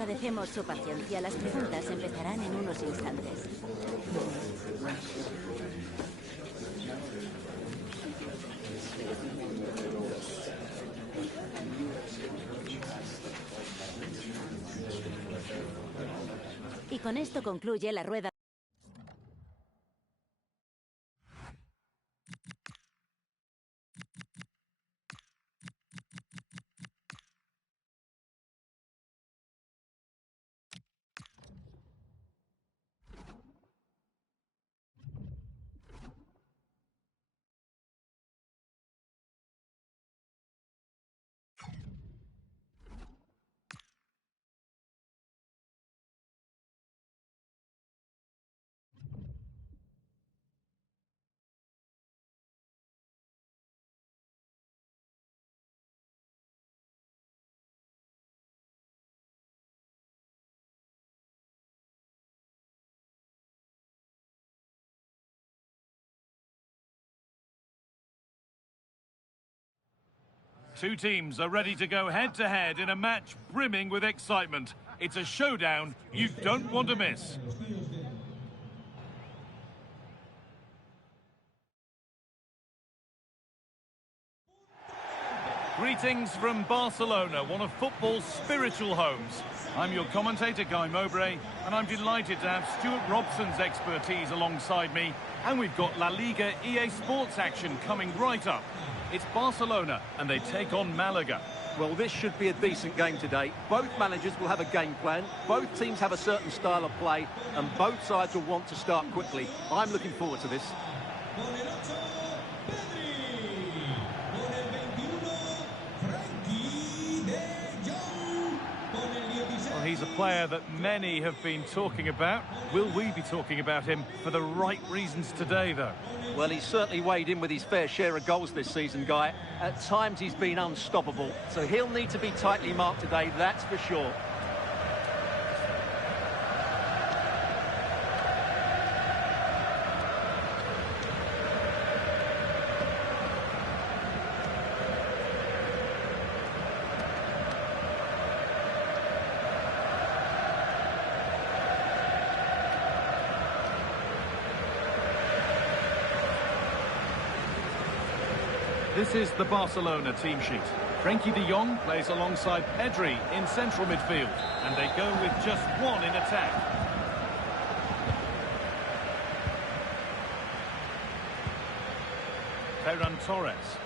Agradecemos su paciencia. Las preguntas empezarán en unos instantes. Y con esto concluye la rueda. Two teams are ready to go head-to-head in a match brimming with excitement. It's a showdown you don't want to miss. Greetings from Barcelona, one of football's spiritual homes. I'm your commentator, Guy Mowbray, and I'm delighted to have Stuart Robson's expertise alongside me. And we've got La Liga EA Sports action coming right up. It's Barcelona, and they take on Malaga. Well, this should be a decent game today. Both managers will have a game plan. Both teams have a certain style of play, and both sides will want to start quickly. I'm looking forward to this. Well, he's a player that many have been talking about. Will we be talking about him for the right reasons today, though? Well, he's certainly weighed in with his fair share of goals this season, Guy. At times he's been unstoppable, so he'll need to be tightly marked today, that's for sure. This is the Barcelona team sheet. Frenkie de Jong plays alongside Pedri in central midfield, and they go with just one in attack. Ferran Torres.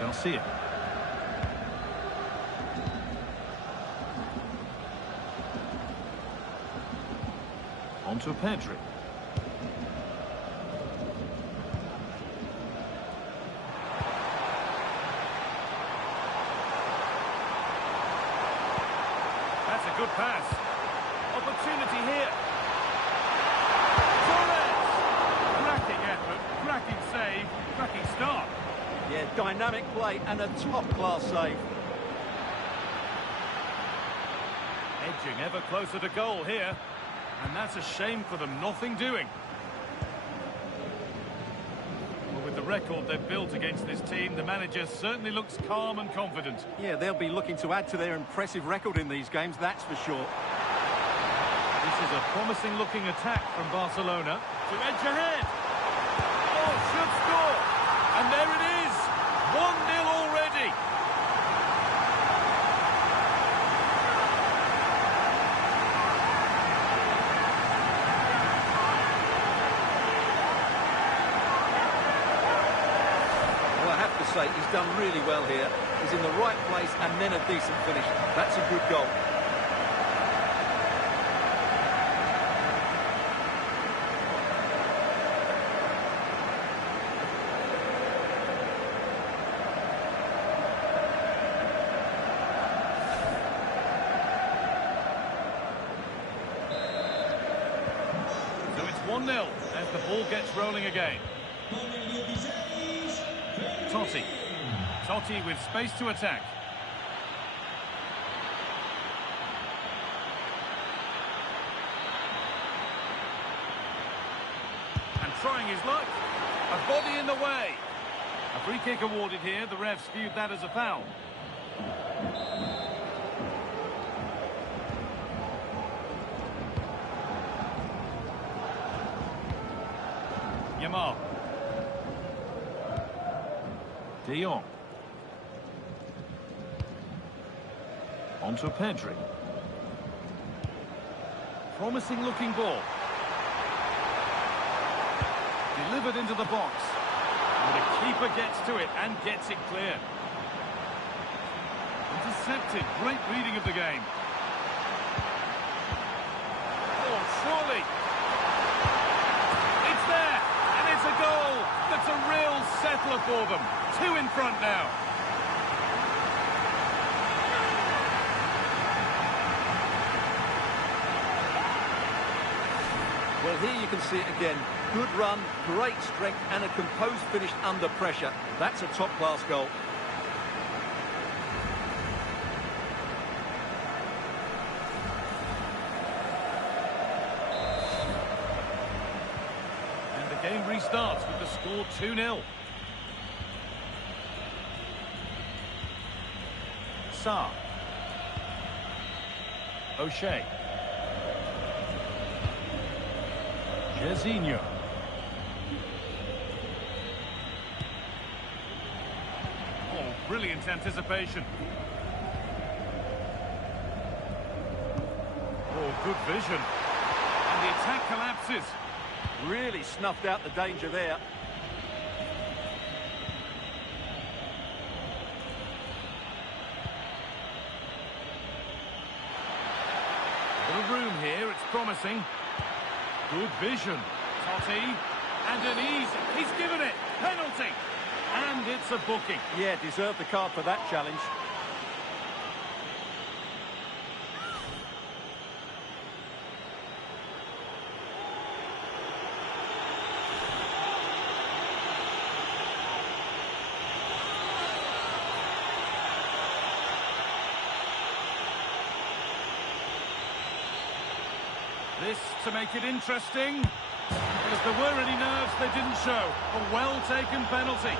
Garcia. On to Pedri. Good pass. Opportunity here. Torres! Cracking effort, cracking save, cracking start. Yeah, dynamic play and a top-class save. Edging ever closer to goal here. And that's a shame for them, nothing doing. Well, with the record they've built against this team, the manager certainly looks calm and confident. Yeah, they'll be looking to add to their impressive record in these games, that's for sure. This is a promising-looking attack from Barcelona. To edge ahead. Oh, should score. And there it is. 1-0 already. Well, I have to say, he's done really well here. He's in the right place and then a decent finish. That's a good goal. So it's 1-0 as the ball gets rolling again. Totti. Totti with space to attack. And trying his luck. A body in the way. A free kick awarded here. The refs viewed that as a foul. Yamal. De Jong. On to Pedri. Promising looking ball. Delivered into the box. And the keeper gets to it and gets it clear. Intercepted. Great reading of the game. Oh, surely. It's there. And it's a goal. That's a real settler for them. 2 in front now. Well, here you can see it again. Good run, great strength, and a composed finish under pressure. That's a top-class goal. And the game restarts with the score 2-0. Sarr. O'Shea. Jairzinho. Oh, brilliant anticipation. Oh, good vision. And the attack collapses. Really snuffed out the danger there. Little room here, it's promising. Good vision. Totti. And an easy. He's given it. Penalty. And it's a booking. Yeah, deserved the card for that challenge. This to make it interesting. If there were any nerves, they didn't show. A well-taken penalty.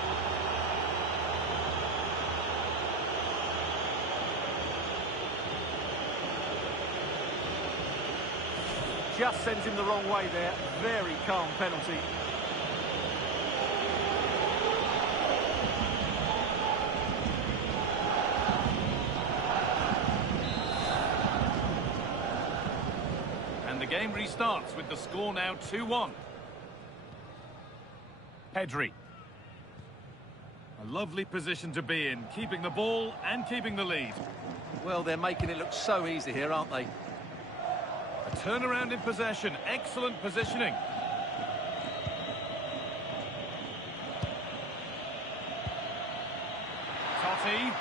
Just sends him the wrong way there. Very calm penalty. The game restarts with the score now 2-1. Pedri. A lovely position to be in, keeping the ball and keeping the lead. Well, they're making it look so easy here, aren't they? A turnaround in possession, excellent positioning. Totti.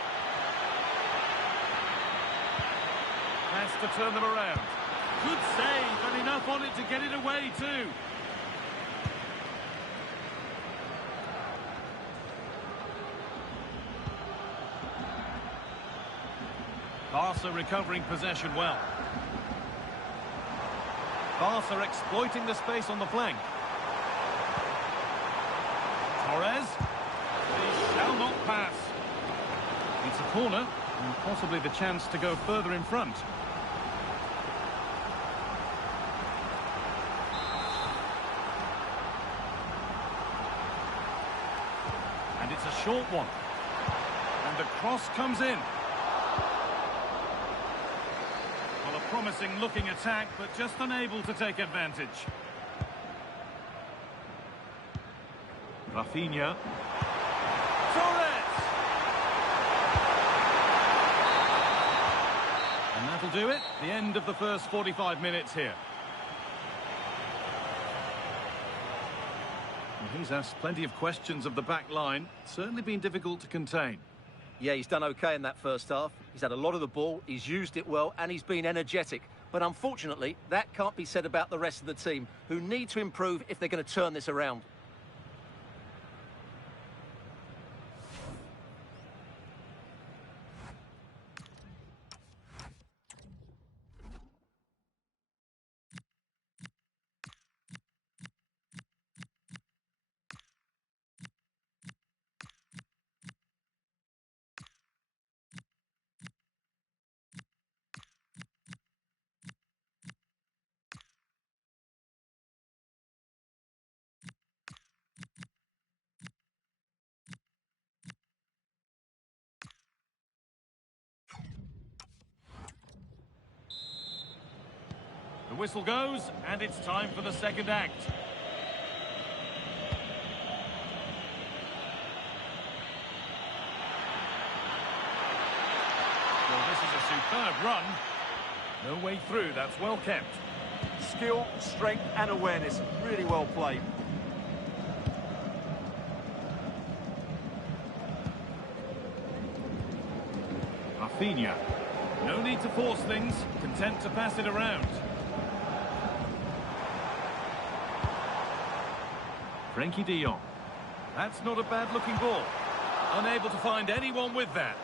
Has to turn them around. Good save, and enough on it to get it away too. Barca recovering possession well. Barca exploiting the space on the flank. Torres. He shall not pass. It's a corner, and possibly the chance to go further in front. And it's a short one. And the cross comes in. Well, a promising looking attack, but just unable to take advantage. Rafinha. Torres! And that'll do it. The end of the first 45 minutes here. He's asked plenty of questions of the back line. Certainly been difficult to contain. Yeah, he's done okay in that first half. He's had a lot of the ball, he's used it well, and he's been energetic. But unfortunately, that can't be said about the rest of the team, who need to improve if they're going to turn this around. whistle goes, and it's time for the second act. Well, this is a superb run. No way through, that's well kept. Skill, strength and awareness. Really well played. Rafinha. No need to force things. Content to pass it around. Frenkie de Jong. That's not a bad-looking ball. Unable to find anyone with that.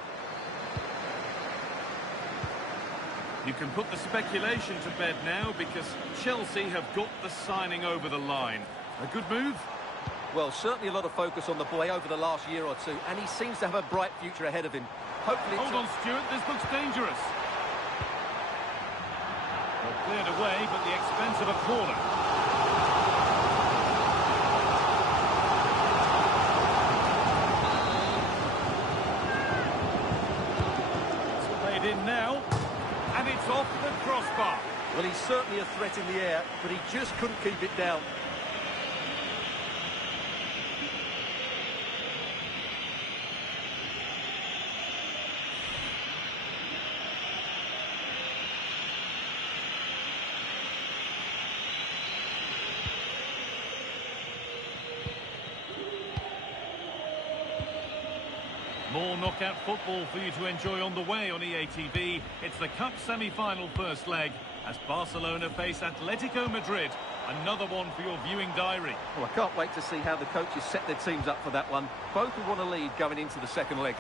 You can put the speculation to bed now because Chelsea have got the signing over the line. A good move? Well, certainly a lot of focus on the boy over the last year or two, and he seems to have a bright future ahead of him. Hopefully... Hold on, Stuart, this looks dangerous. Well, cleared away, but the expense of a corner. It's played in now, and it's off the crossbar. Well, he's certainly a threat in the air, but he just couldn't keep it down. More knockout football for you to enjoy on the way on EA TV. It's the Cup semi-final first leg as Barcelona face Atletico Madrid. Another one for your viewing diary. Well, I can't wait to see how the coaches set their teams up for that one. Both will want to lead going into the second leg.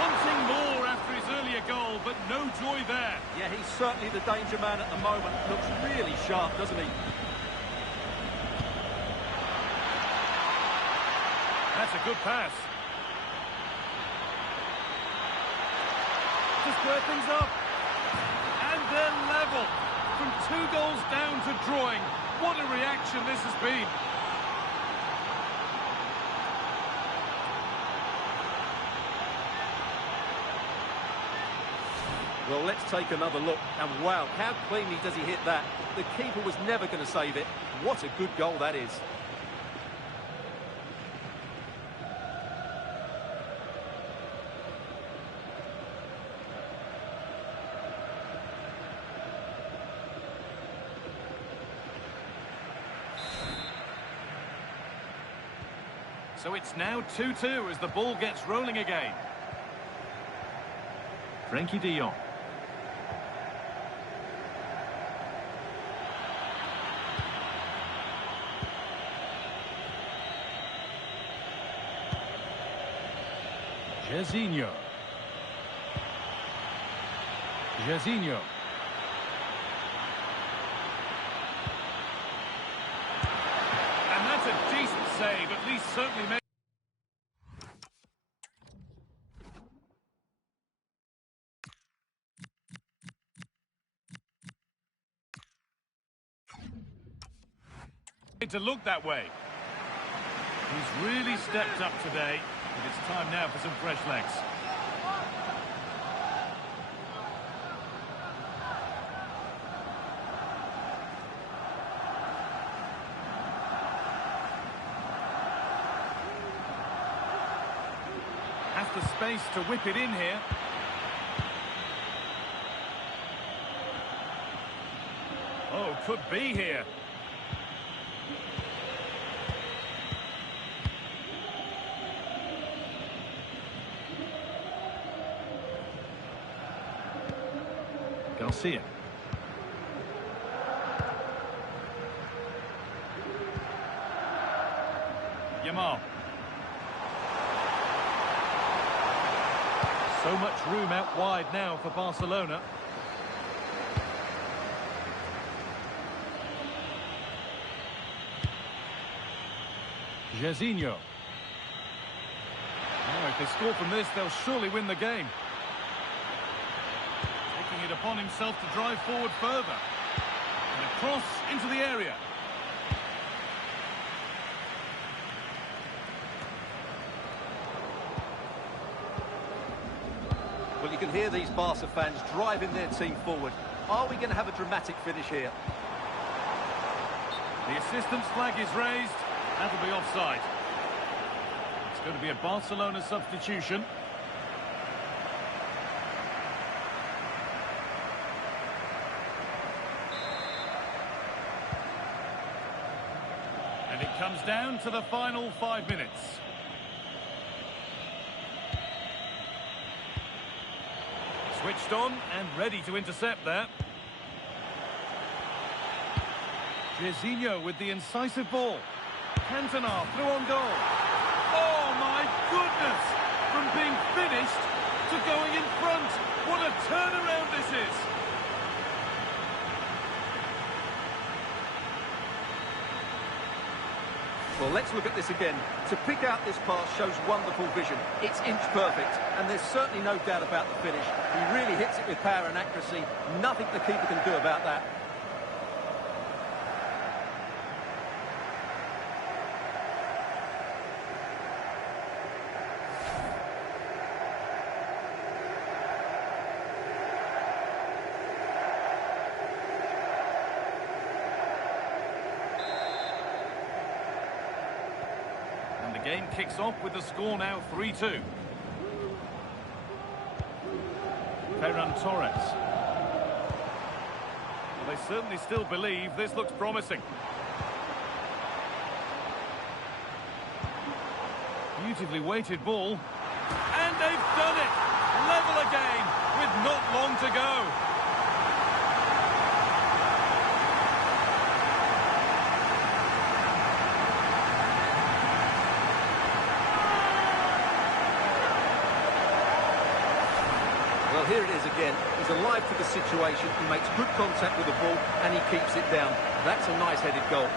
Wanting more after his earlier goal, but no joy there. Yeah, he's certainly the danger man at the moment. Looks really sharp, doesn't he? That's a good pass. To square things up. And they're level. From 2 goals down to drawing. What a reaction this has been. Well, let's take another look. And wow, how cleanly does he hit that? The keeper was never going to save it. What a good goal that is. So it's now 2-2 as the ball gets rolling again. Frenkie de Jong. Jairzinho. Jairzinho. And that's a decent save, at least certainly made. To look that way. He's really stepped up today, and it's time now for some fresh legs. Has the space to whip it in here. Oh, could be here. Garcia. Yamal. So much room out wide now for Barcelona. Jairzinho. Oh, if they score from this, they'll surely win the game. It upon himself to drive forward further. And a cross into the area. Well, you can hear these Barca fans driving their team forward. Are we going to have a dramatic finish here? The assistant's flag is raised. That'll be offside. It's going to be a Barcelona substitution. And it comes down to the final 5 minutes. Switched on and ready to intercept there. Jairzinho with the incisive ball. Cantona through on goal. Oh my goodness! From being finished to going in front. What a turnaround this is! Well, let's look at this again. To pick out this pass shows wonderful vision. It's inch perfect, and there's certainly no doubt about the finish. He really hits it with power and accuracy. Nothing the keeper can do about that. Game kicks off with the score now 3-2. Ferran Torres. Well, they certainly still believe this looks promising. Beautifully weighted ball. And they've done it! Level again with not long to go. Well, here it is again. He's alive to the situation. He makes good contact with the ball and he keeps it down. That's a nice-headed goal.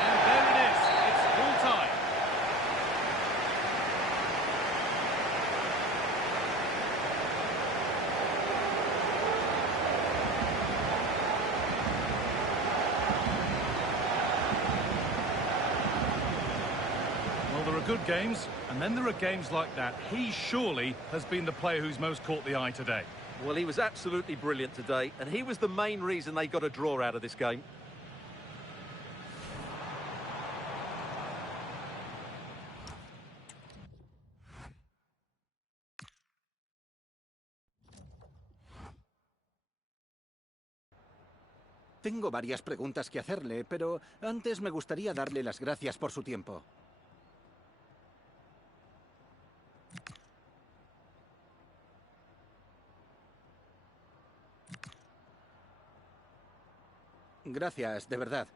And there it is. It's full time. There are good games, and then there are games like that. He surely has been the player who's most caught the eye today. Well, he was absolutely brilliant today, and he was the main reason they got a draw out of this game. Tengo varias preguntas que hacerle, pero antes me gustaría darle las gracias por su tiempo. Gracias, de verdad.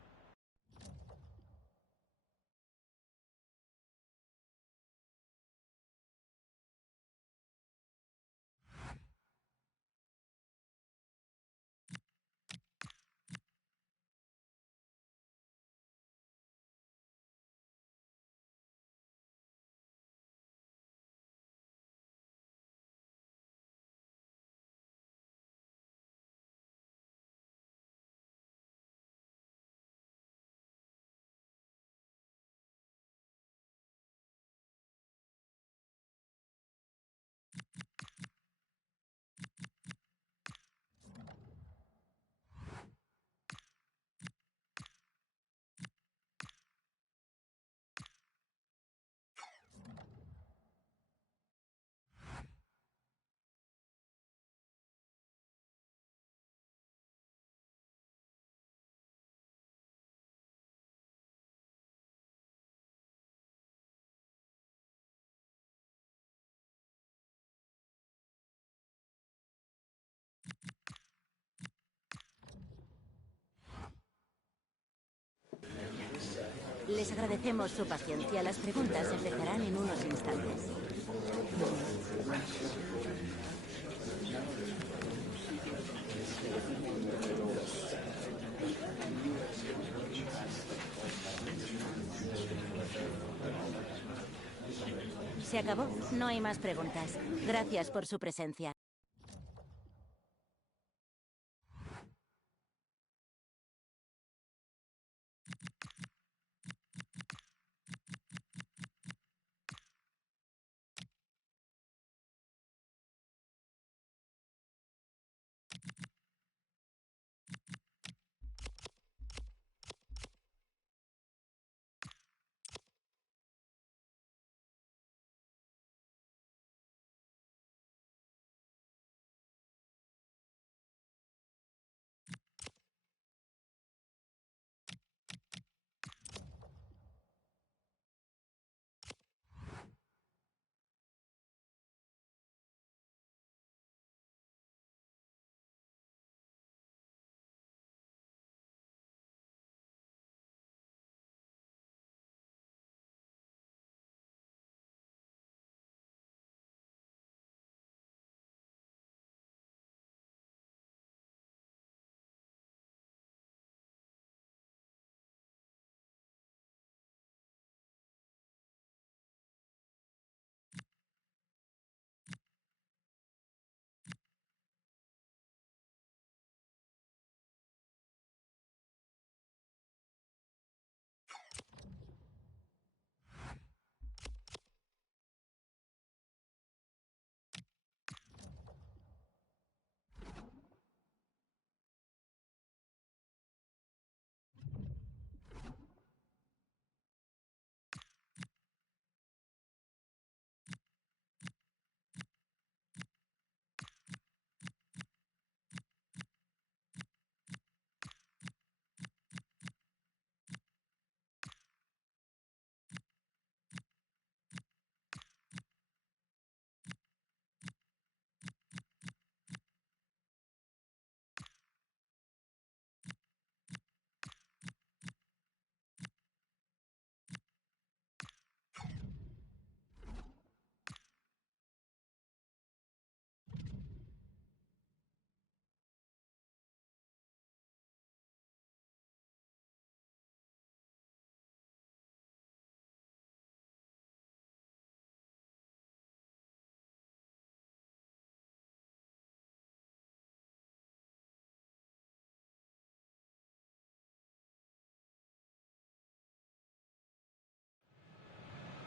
Les agradecemos su paciencia. Las preguntas empezarán en unos instantes. Se acabó. No hay más preguntas. Gracias por su presencia.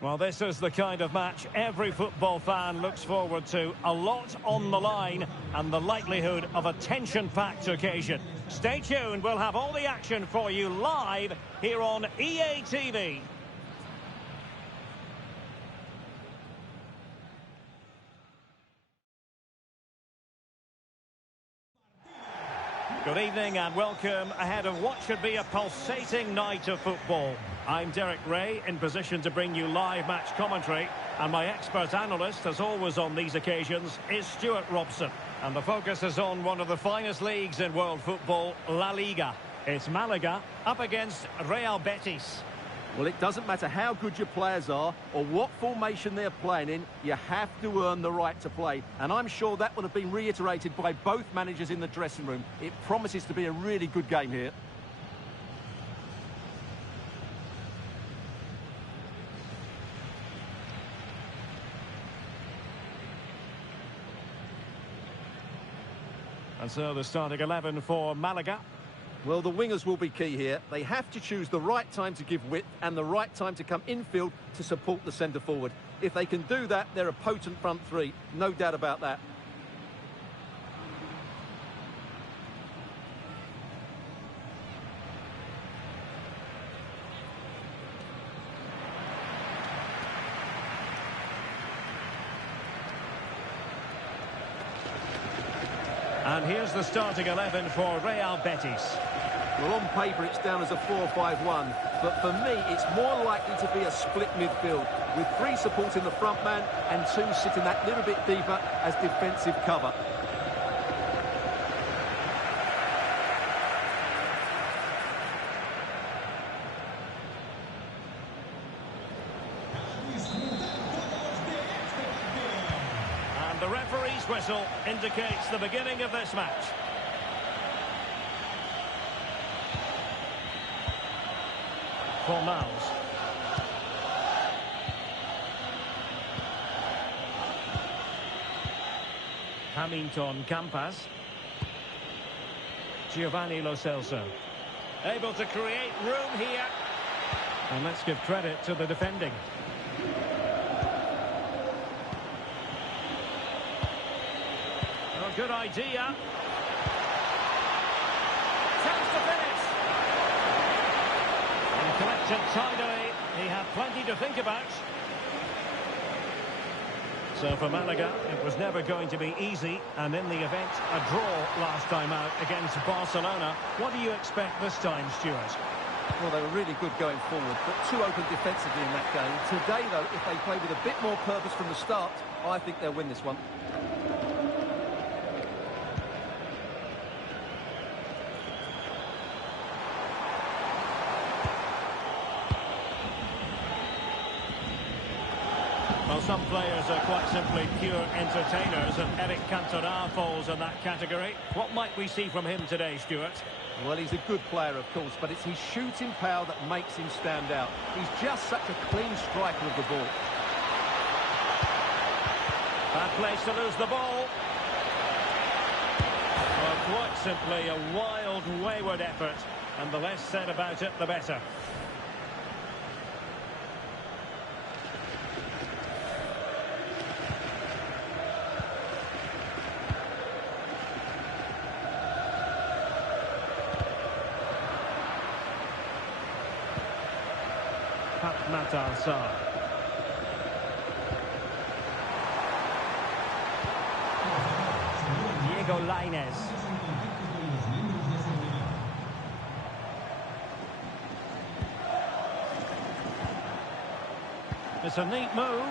Well, this is the kind of match every football fan looks forward to. A lot on the line and the likelihood of a tension-packed occasion. Stay tuned, we'll have all the action for you live here on EA TV. Good evening and welcome ahead of what should be a pulsating night of football. I'm Derek Ray, in position to bring you live match commentary, and my expert analyst, as always on these occasions, is Stuart Robson. And the focus is on one of the finest leagues in world football, La Liga. It's Malaga up against Real Betis. Well, it doesn't matter how good your players are or what formation they're playing in, you have to earn the right to play. And I'm sure that will have been reiterated by both managers in the dressing room. It promises to be a really good game here. And so the starting 11 for Malaga. Well, the wingers will be key here. They have to choose the right time to give width and the right time to come infield to support the centre-forward. If they can do that, they're a potent front three. No doubt about that. And here's the starting 11 for Real Betis. Well, on paper, it's down as a 4-5-1. But for me, it's more likely to be a split midfield, with 3 supporting the front man and 2 sitting that little bit deeper as defensive cover. And the referee's whistle indicates the beginning of this match. Fornals. Hamilton Campas. Giovanni Lo Celso. Able to create room here. And let's give credit to the defending. Oh, good idea. Chance to finish. Collected tidily, he had plenty to think about. So for Malaga, it was never going to be easy, and in the event, a draw last time out against Barcelona. What do you expect this time, Stuart? Well, they were really good going forward, but too open defensively in that game. Today, though, if they play with a bit more purpose from the start, I think they'll win this one. Well, some players are quite simply pure entertainers, and Eric Cantona falls in that category. What might we see from him today, Stuart? Well, he's a good player, of course, but it's his shooting power that makes him stand out. He's just such a clean striker of the ball. Bad place to lose the ball. Well, quite simply a wild, wayward effort, and the less said about it, the better. Matar. Diego Lainez. It's a neat move.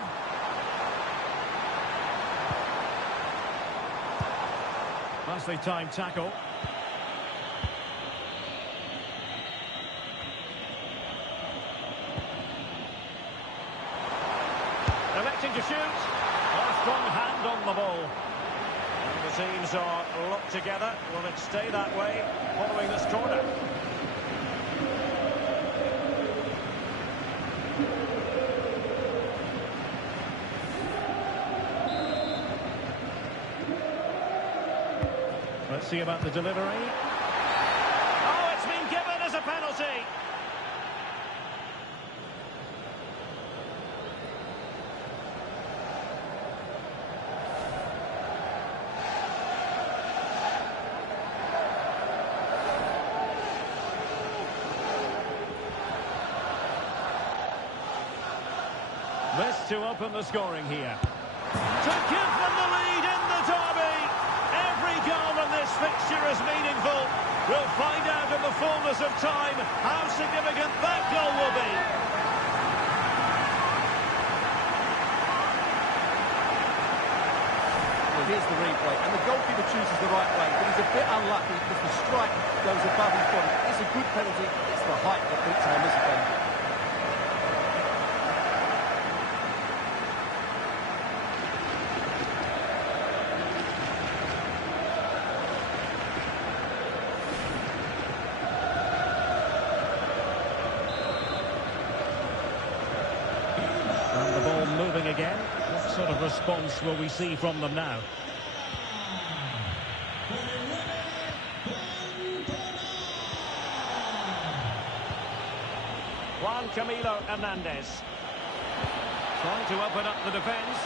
Nicely timed tackle. Electing to shoot. A strong hand on the ball. And the teams are locked together. Will it stay that way following this corner? Let's see about the delivery. Oh, it's been given as a penalty. This to open the scoring here. To give them the lead in the derby. Every goal in this fixture is meaningful. We'll find out in the fullness of time how significant that goal will be. Well, here's the replay, and the goalkeeper chooses the right way, but he's a bit unlucky because the strike goes above his body. It's a good penalty. It's the height that beats him on this occasion. Again, what sort of response will we see from them now? Juan Camilo Hernandez trying to open up the defence.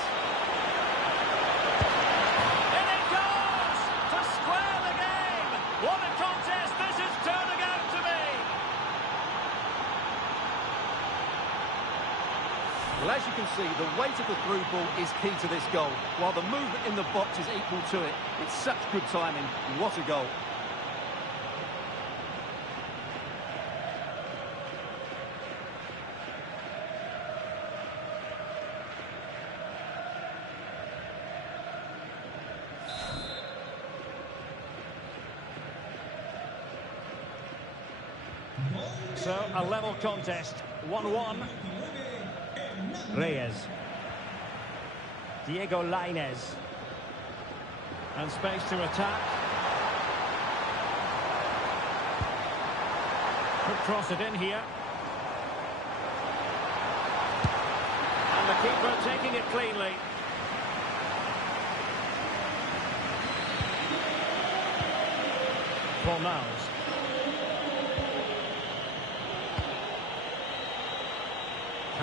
In it goes to square the game. What a contest this is turning out to be. Well, as you can see, the weight of the through ball is key to this goal, while the movement in the box is equal to it. It's such good timing. What a goal. So, a level contest, 1-1. Reyes. Diego Lainez. And space to attack. Could cross it in here. And the keeper taking it cleanly. Fornals.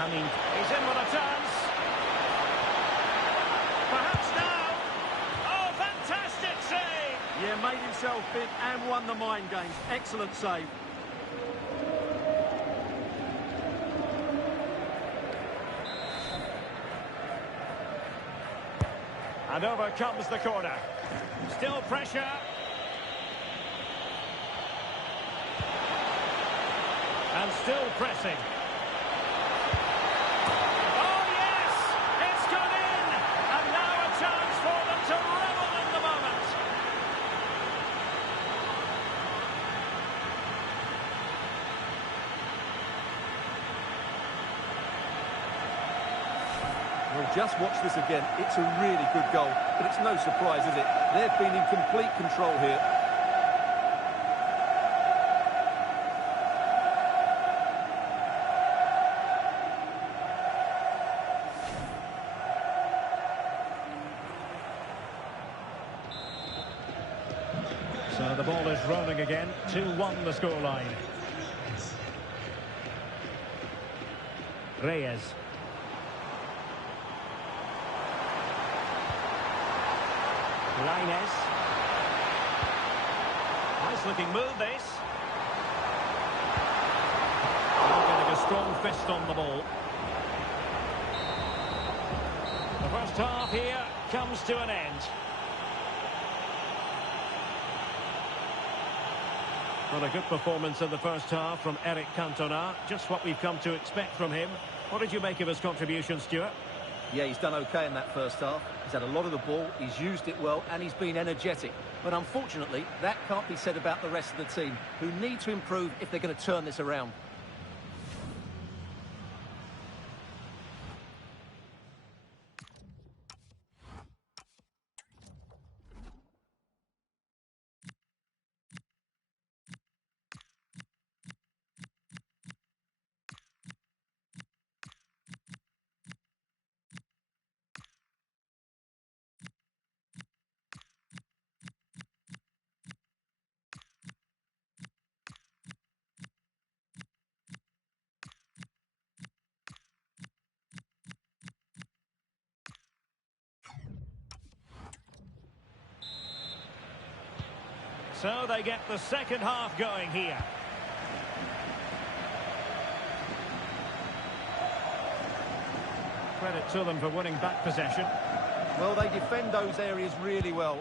He's in with a chance. Perhaps now. Oh, fantastic save! Yeah, made himself big and won the mind games. Excellent save. And over comes the corner. Still pressure. And still pressing. Well, just watch this again. It's a really good goal, but it's no surprise, is it? They've been in complete control here. So the ball is rolling again. 2-1 the scoreline. Reyes. Lainez. Nice looking move this. Getting a strong fist on the ball. The first half here comes to an end. Well, a good performance in the first half from Eric Cantona. Just what we've come to expect from him. What did you make of his contribution, Stuart? Yeah, he's done okay in that first half. He's had a lot of the ball, he's used it well, and he's been energetic. But unfortunately, that can't be said about the rest of the team, who need to improve if they're going to turn this around. So they get the second half going here. credit to them for winning back possession. Well, they defend those areas really well.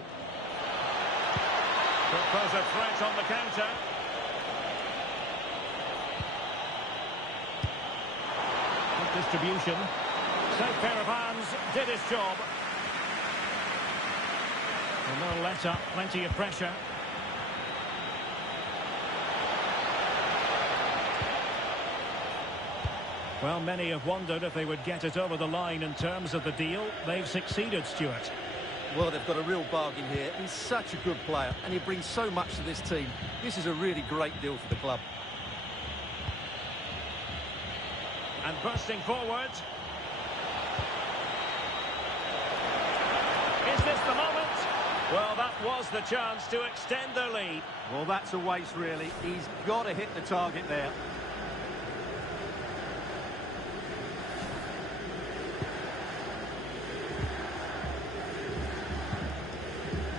Could pose a threat on the counter. Good distribution. Safe pair of hands, did his job. And no let up, plenty of pressure. Well, many have wondered if they would get it over the line in terms of the deal. They've succeeded, Stuart. Well, they've got a real bargain here. He's such a good player, and he brings so much to this team. This is a really great deal for the club. And bursting forward. Is this the moment? Well, that was the chance to extend their lead. Well, that's a waste, really. He's got to hit the target there.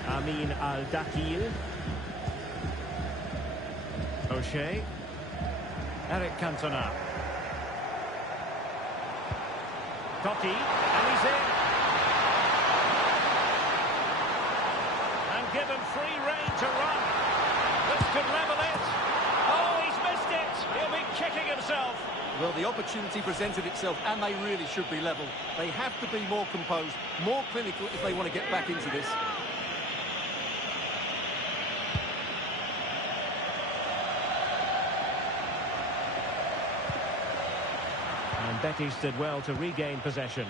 Amin Al-Dakil. O'Shea. Eric Cantona. Totti. And he's in. And given free rein to run. This could level it. Oh, he's missed it. He'll be kicking himself. Well, the opportunity presented itself, and they really should be level. They have to be more composed, more clinical if they want to get back into this. And Betis did well to regain possession.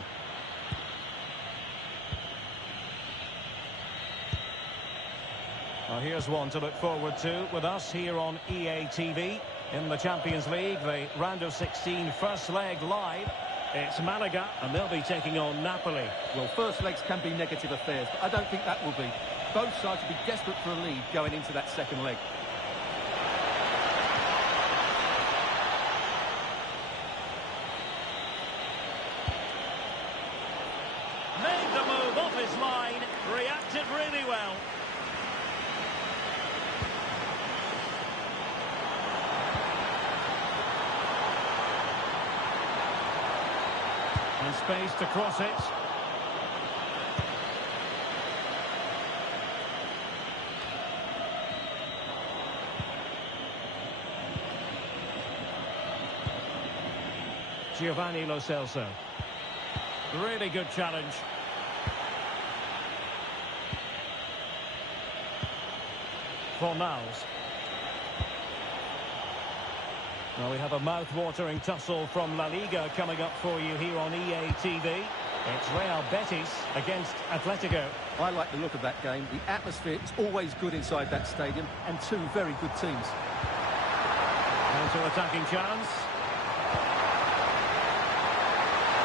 Well, here's one to look forward to with us here on EA TV. In the Champions League, the round of 16 first leg live. It's Malaga, and they'll be taking on Napoli. Well, first legs can be negative affairs, but I don't think that will be. Both sides will be desperate for a lead going into that second leg. Made the move off his line, reacted really well. And space to cross it. Giovanni Lo Celso. Really good challenge. Fornals. Well, we have a mouth-watering tussle from La Liga coming up for you here on EA TV. It's Real Betis against Atletico. I like the look of that game. The atmosphere is always good inside that stadium, and two very good teams. Counter-attacking chance.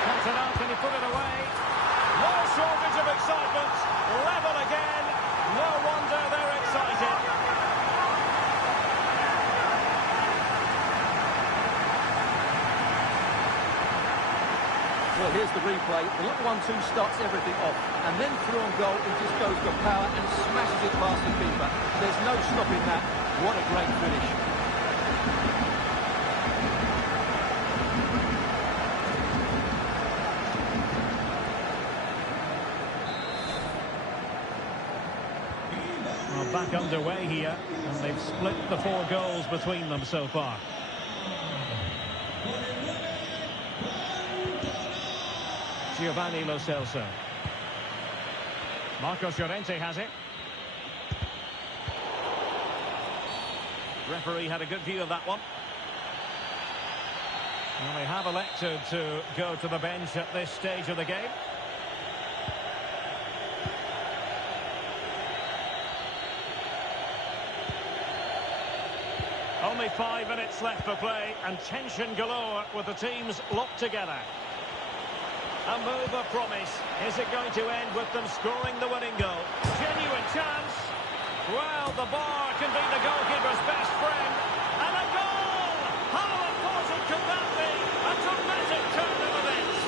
Cantona, can he put it away? No shortage of excitement. Level again. No wonder they're excited. Well, here's the replay. The little 1-2 starts everything off. And then through on goal, he just goes for power and smashes it past the keeper. There's no stopping that. What a great finish. Well, back underway here. And they've split the 4 goals between them so far. Giovanni Lo Celso. Marcos Llorente has it. Referee had a good view of that one. Well, they have elected to go to the bench at this stage of the game. Only 5 minutes left for play, and tension galore with the teams locked together. A move of promise. Is it going to end with them scoring the winning goal? Genuine chance. Well, the bar can be the goalkeeper's best friend. And a goal! How important could that be? A dramatic turn of events.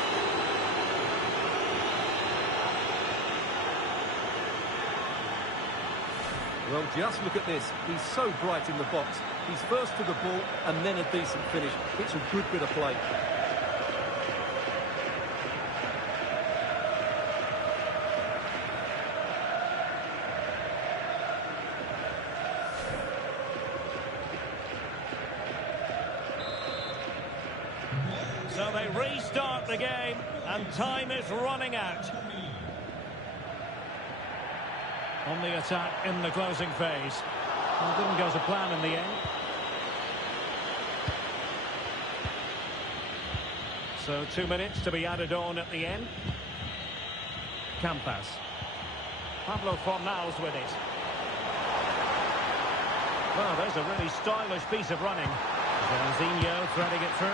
Well, just look at this. He's so bright in the box. He's first to the ball and then a decent finish. It's a good bit of play. So they restart the game, and time is running out. On the attack in the closing phase. Well, didn't go to plan in the end. So 2 minutes to be added on at the end. Campas. Pablo Fornals with it. Well, there's a really stylish piece of running. Jairzinho threading it through.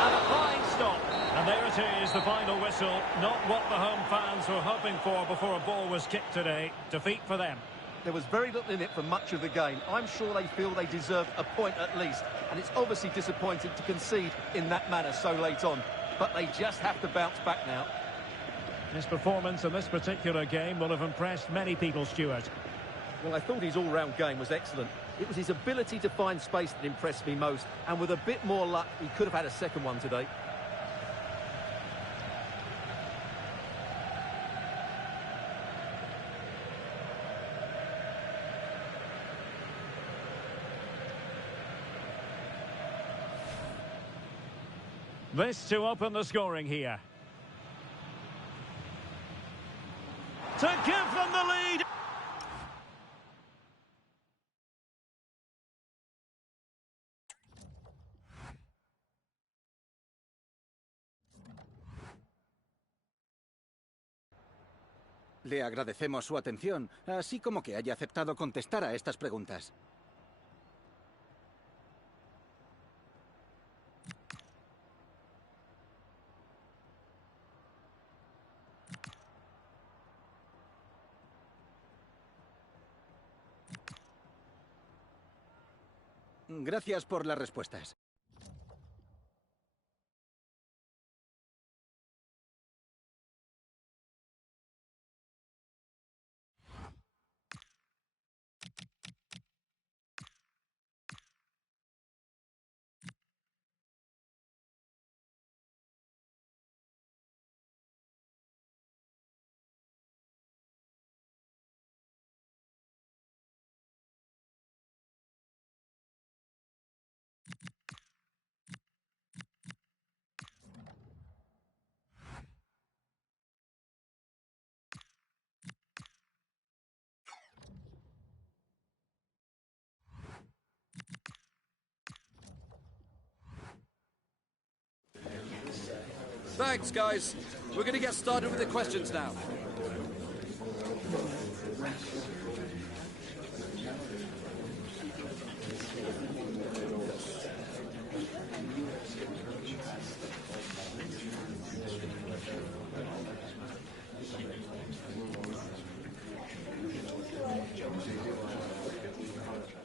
And a fine stop. And there it is, the final whistle. Not what the home fans were hoping for before a ball was kicked today. Defeat for them. There was very little in it for much of the game. I'm sure they feel they deserved a point at least. And it's obviously disappointing to concede in that manner so late on. But they just have to bounce back now. His performance in this particular game will have impressed many people, Stuart. Well, I thought his all-round game was excellent. It was his ability to find space that impressed me most. And with a bit more luck, he could have had a second one today. This to open the scoring here. To give them the lead. Le agradecemos su atención, así como que haya aceptado contestar a estas preguntas. Gracias por las respuestas. Thanks, guys. We're going to get started with the questions now.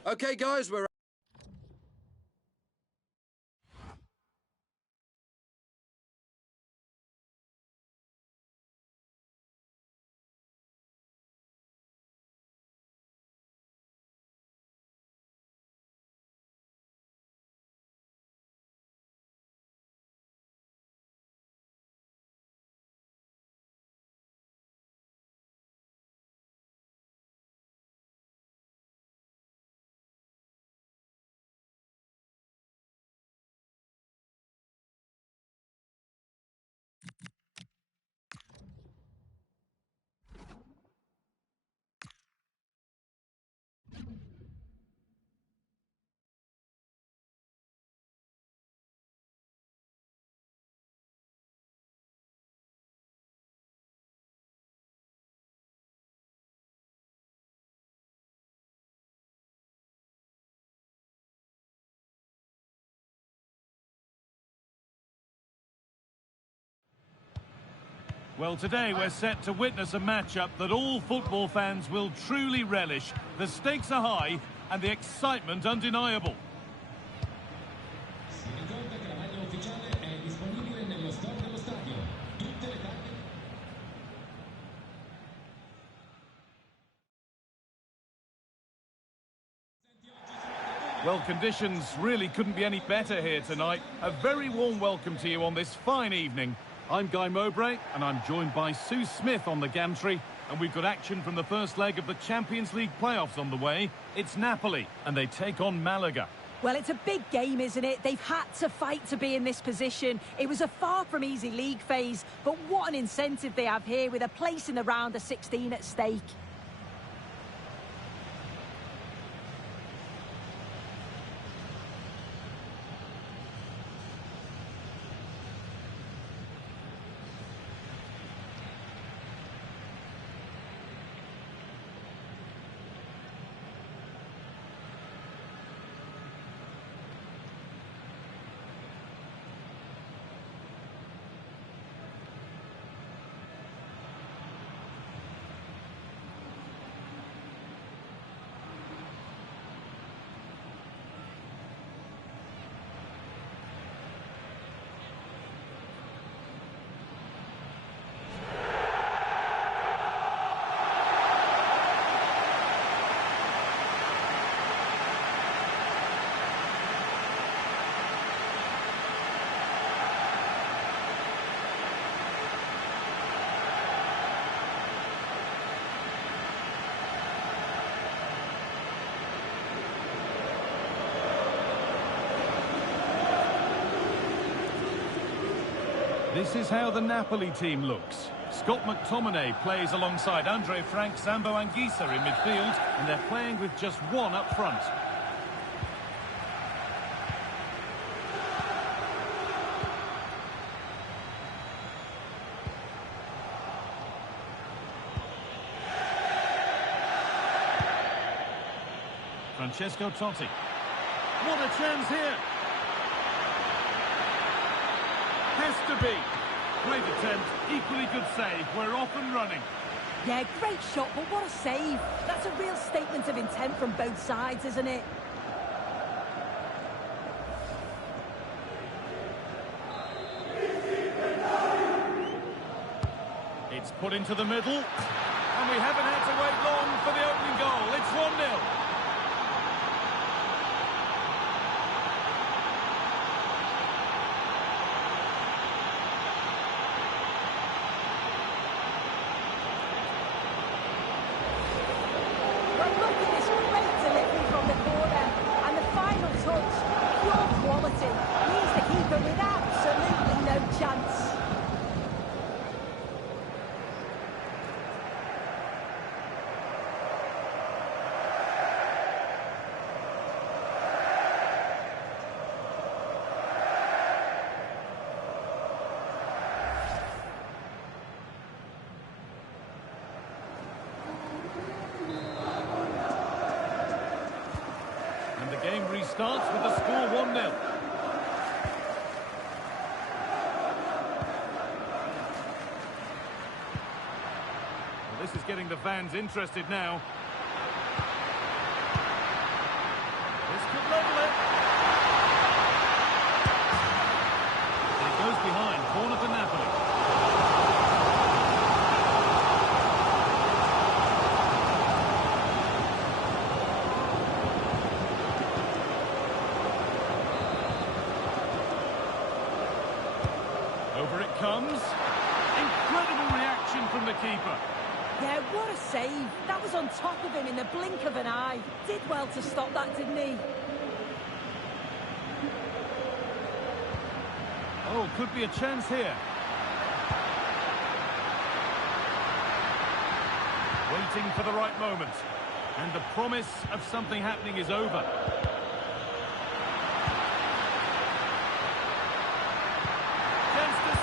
Okay, guys, we're... Well, today we're set to witness a matchup that all football fans will truly relish. The stakes are high and the excitement undeniable. Well, conditions really couldn't be any better here tonight. A very warm welcome to you on this fine evening. I'm Guy Mowbray, and I'm joined by Sue Smith on the gantry, and we've got action from the first leg of the Champions League playoffs on the way. It's Napoli, and they take on Malaga. Well, it's a big game, isn't it? They've had to fight to be in this position. It was a far from easy league phase, but what an incentive they have here with a place in the round of 16 at stake. This is how the Napoli team looks. Scott McTominay plays alongside Andre Frank, Zambo Anguissa in midfield, and they're playing with just one up front. Francesco Totti. What a chance here! Has to be. Great attempt, equally good save. We're off and running. Yeah, great shot, but what a save. That's a real statement of intent from both sides, isn't it? It's put into the middle, and we haven't had to wait long for the opening goal. It's 1-0. The game restarts with the score 1-0. Well, this is getting the fans interested now. This could level it. And it goes behind, corner for Napoli. Over it comes. Incredible reaction from the keeper. Yeah, what a save. That was on top of him in the blink of an eye. Did well to stop that, didn't he? Oh, could be a chance here. Waiting for the right moment. And the promise of something happening is over.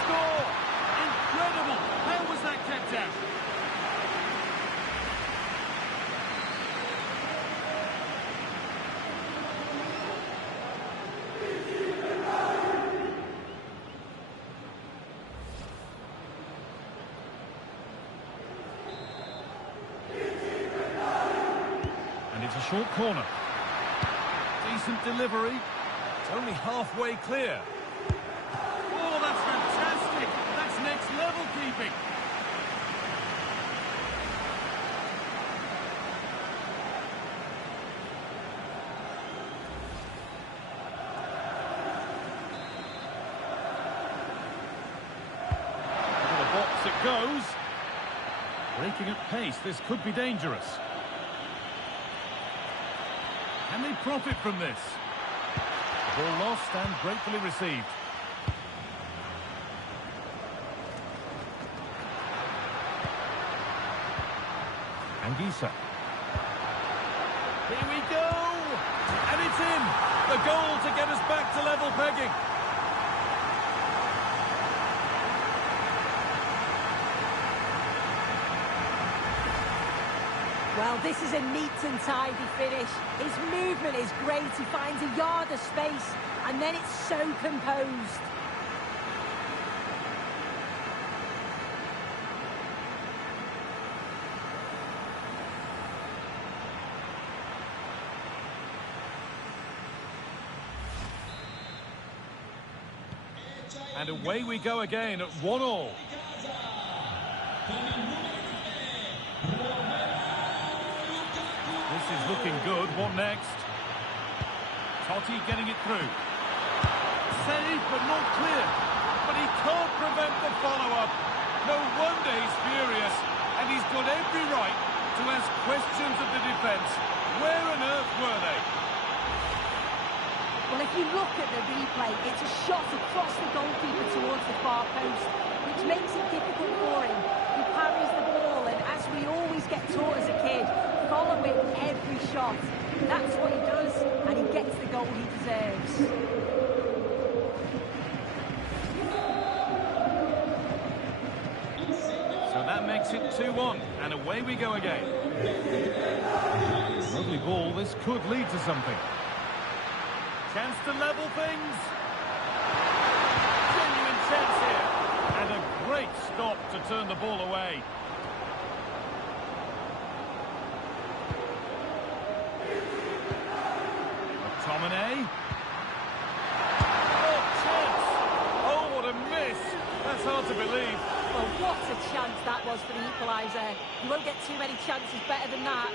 Incredible! How was that kept out? And it's a short corner. Decent delivery. It's only halfway clear. Oh, that's fantastic! That's next level keeping. Into the box it goes. Breaking at pace, this could be dangerous. Can they profit from this? Ball lost and gratefully received. Anguissa. Here we go! And it's in! The goal to get us back to level pegging. Well, this is a neat and tidy finish. His movement is great. He finds a yard of space, and then it's so composed. And away we go again at 1-1. This is looking good. What next? Totti getting it through. Saved but not clear. But he can't prevent the follow-up. No wonder he's furious. And he's got every right to ask questions of the defence. Where on earth were they? Well, if you look at the replay, it's a shot across the goalkeeper towards the far post, which makes it difficult for him. He parries the ball, and as we always get taught as a kid, follow it every shot. That's what he does, and he gets the goal he deserves. So that makes it 2-1, and away we go again. Lovely ball, this could lead to something. Chance to level things. Genuine chance here. And a great stop to turn the ball away. McTominay. Oh, chance. Oh, what a miss. That's hard to believe. Well, what a chance that was for the equaliser. You won't get too many chances better than that.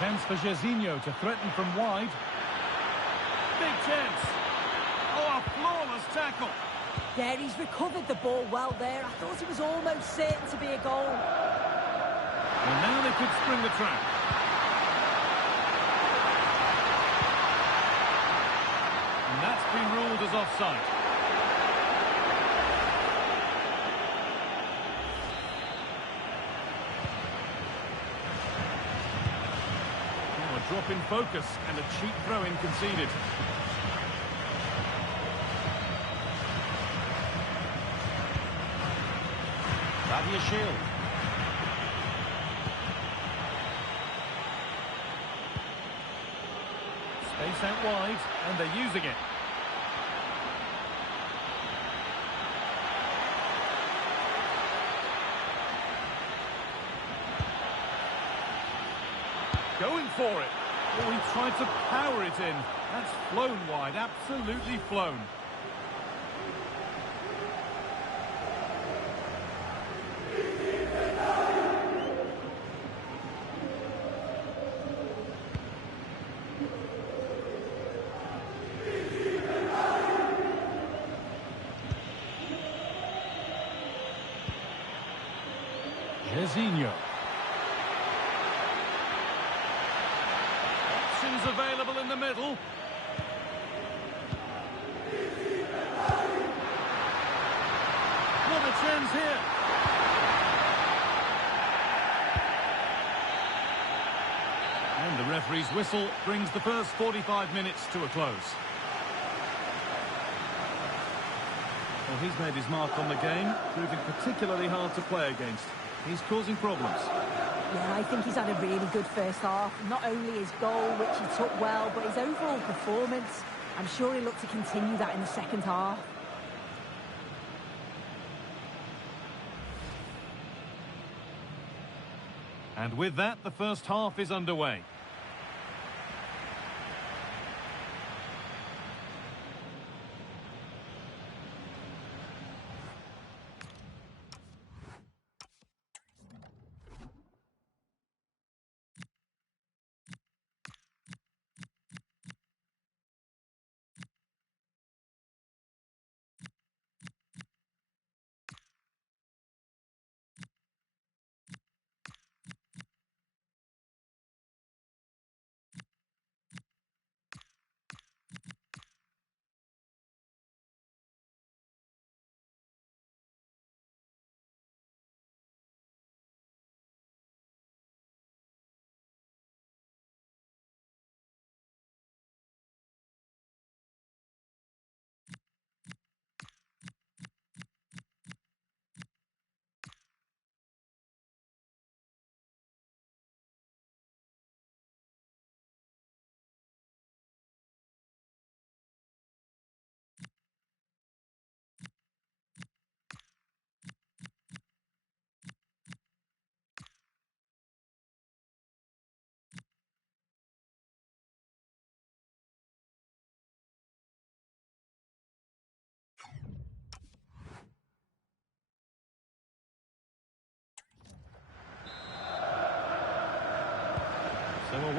Chance for Jorginho to threaten from wide. Big chance. Oh, a flawless tackle. Yeah, he's recovered the ball well there. I thought it was almost certain to be a goal. And now they could spring the trap. And that's been ruled as offside. Drop in focus and a cheap throw-in conceded. Shield. Space out wide, and they're using it. Going for it. Oh, he tried to power it in. That's flown wide, absolutely flown. Jorginho. Options available in the middle. What a chance here. And the referee's whistle brings the first 45 minutes to a close. Well, he's made his mark on the game, proving particularly hard to play against. He's causing problems. Yeah, I think he's had a really good first half. Not only his goal, which he took well, but his overall performance. I'm sure he'll look to continue that in the second half. And with that, the first half is underway.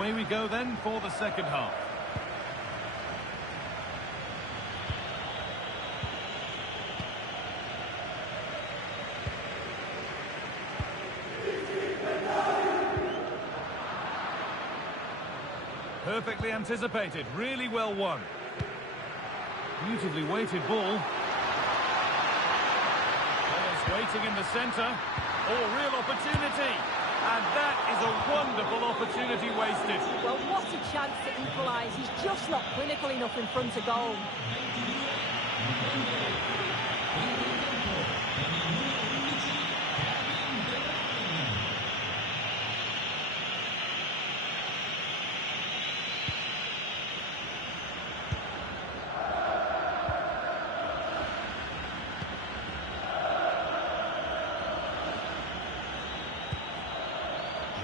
Away we go then for the second half. Perfectly anticipated, really well won. Beautifully weighted ball. Players waiting in the centre. Oh, real opportunity. And that is a wonderful opportunity wasted. Well, what a chance to equalise. He's just not clinical enough in front of goal.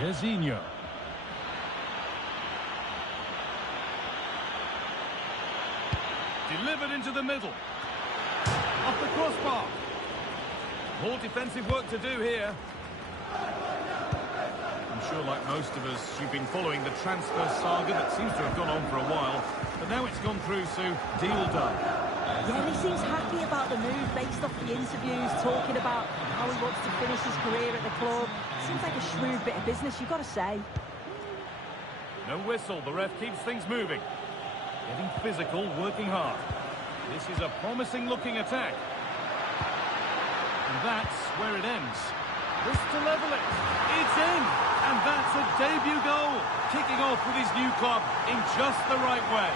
Jorginho. Delivered into the middle. Off the crossbar. More defensive work to do here. I'm sure, like most of us, you've been following the transfer saga that seems to have gone on for a while. But now it's gone through, Sue. Deal done. Yeah, he seems happy about the move based off the interviews, talking about how he wants to finish his career at the club. Seems like a shrewd bit of business, you've got to say. No whistle, the ref keeps things moving. Getting physical, working hard. This is a promising-looking attack. And that's where it ends. This to level it. It's in! And that's a debut goal. Kicking off with his new club in just the right way.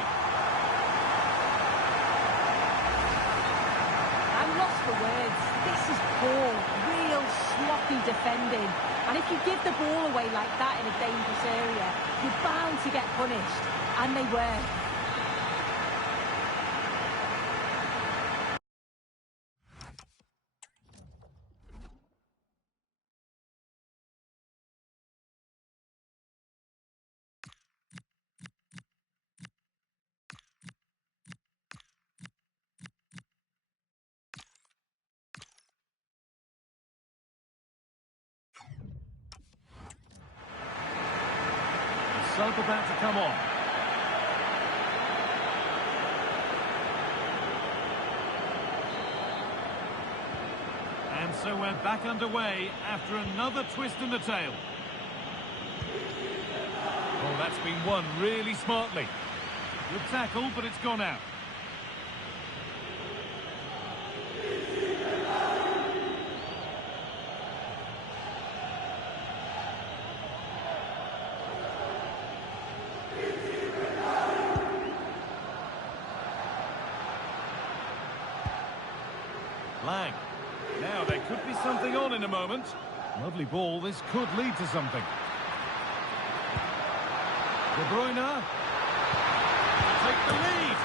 I'm lost for words. This is poor, real sloppy defending. And if you give the ball away like that in a dangerous area, you're bound to get punished. And they were. Sub about to come on. And so we're back underway after another twist in the tail. Oh, that's been won really smartly. Good tackle, but it's gone out. Lang. Now, there could be something on in a moment. Lovely ball. This could lead to something. De Bruyne. Take the lead.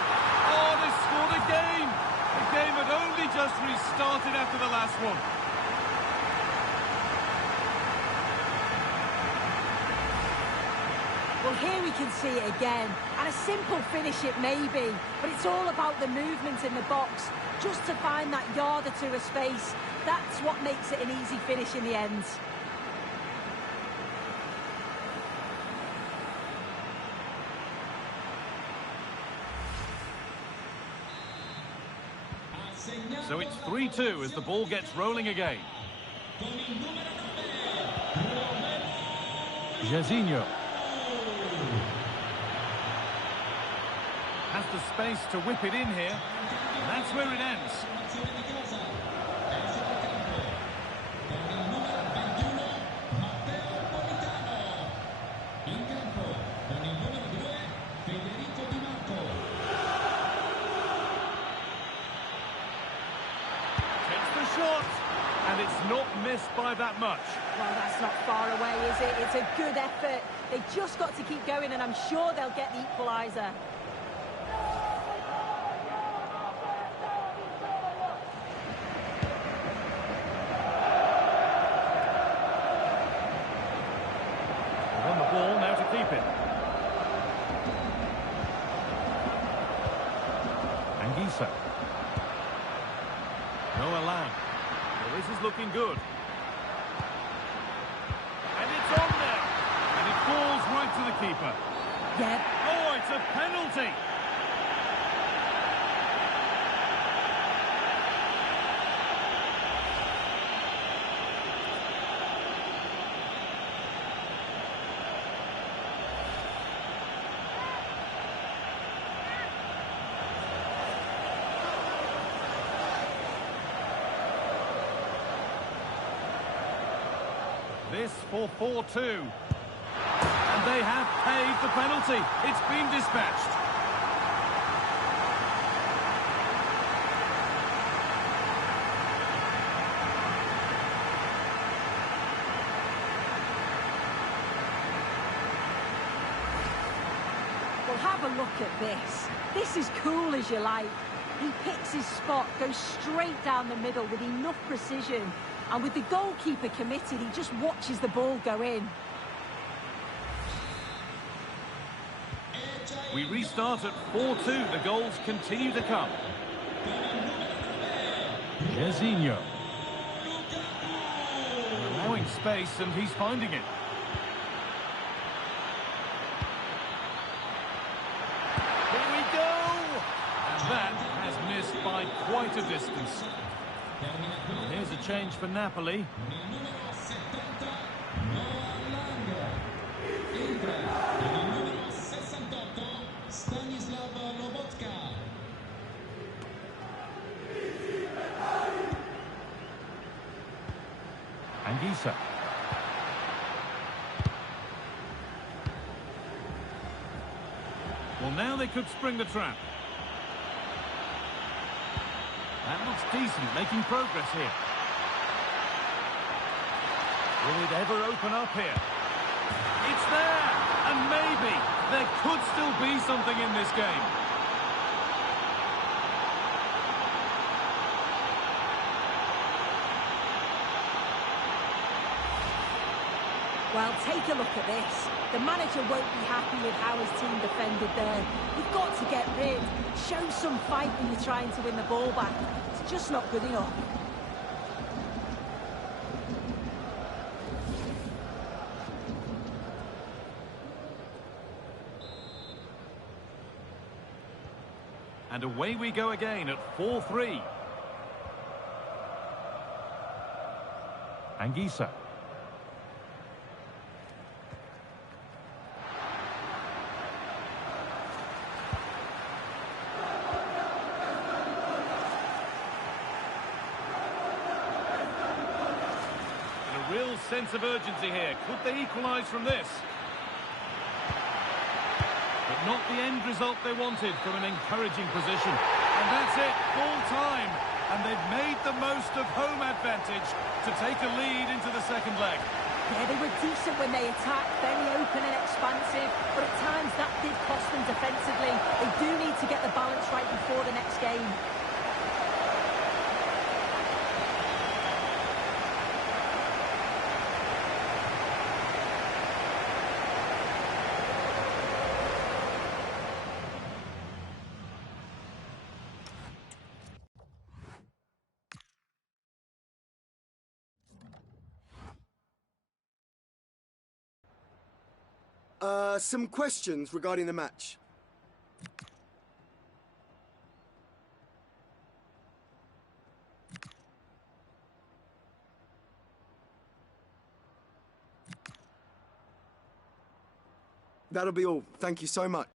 Oh, they scored again. The game had only just restarted after the last one. Well, here we can see it again. And a simple finish it may be, but it's all about the movement in the box. Just to find that yard or two of space. That's what makes it an easy finish in the end. So it's 3-2 as the ball gets rolling again. Jorginho. Has the space to whip it in here. And that's where it ends. Takes the shot. And it's not missed by that much. Well, that's not far away, is it? It's a good effort. They've just got to keep going, and I'm sure they'll get the equaliser. On the ball, now to keep it. Anguissa. Noah Lang. Well, this is looking good. And it's on now. And it falls right to the keeper. Yeah. Oh, it's a penalty. This for 4-2. And they have paid the penalty. It's been dispatched. Well, have a look at this. This is cool as you like. He picks his spot, goes straight down the middle with enough precision. And with the goalkeeper committed, he just watches the ball go in. We restart at 4-2. The goals continue to come. Jezinho. Allowing space, and he's finding it. Here we go! And that has missed by quite a distance. Here's a change for Napoli. Anguissa. Well, now they could spring the trap. That looks decent, making progress here. Will it ever open up here? It's there! And maybe there could still be something in this game. Well, take a look at this. The manager won't be happy with how his team defended there. You've got to get rid. Show some fight when you're trying to win the ball back. It's just not good enough. And away we go again at 4-3. Anguissa. Real sense of urgency here. Could they equalise from this? But not the end result they wanted from an encouraging position. And that's it, full time. And they've made the most of home advantage to take a lead into the second leg. Yeah, they were decent when they attacked, very open and expansive, but at times that did cost them defensively. They do need to get the balance right before the next game. Some questions regarding the match. That'll be all. Thank you so much.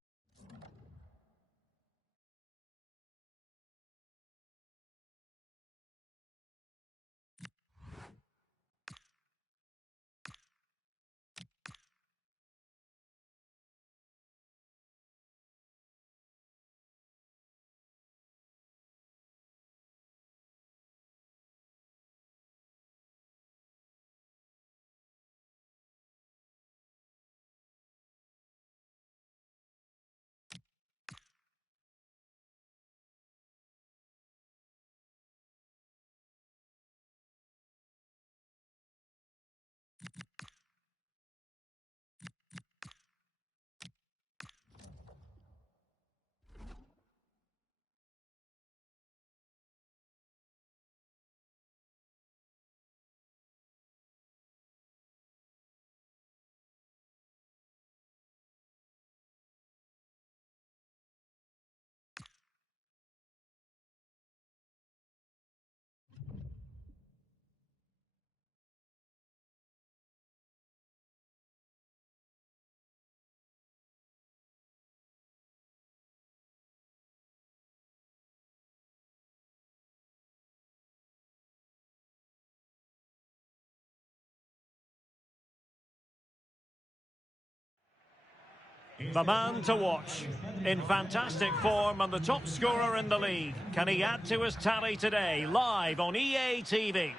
The man to watch. In fantastic form and the top scorer in the league. Can he add to his tally today? Live on EA TV.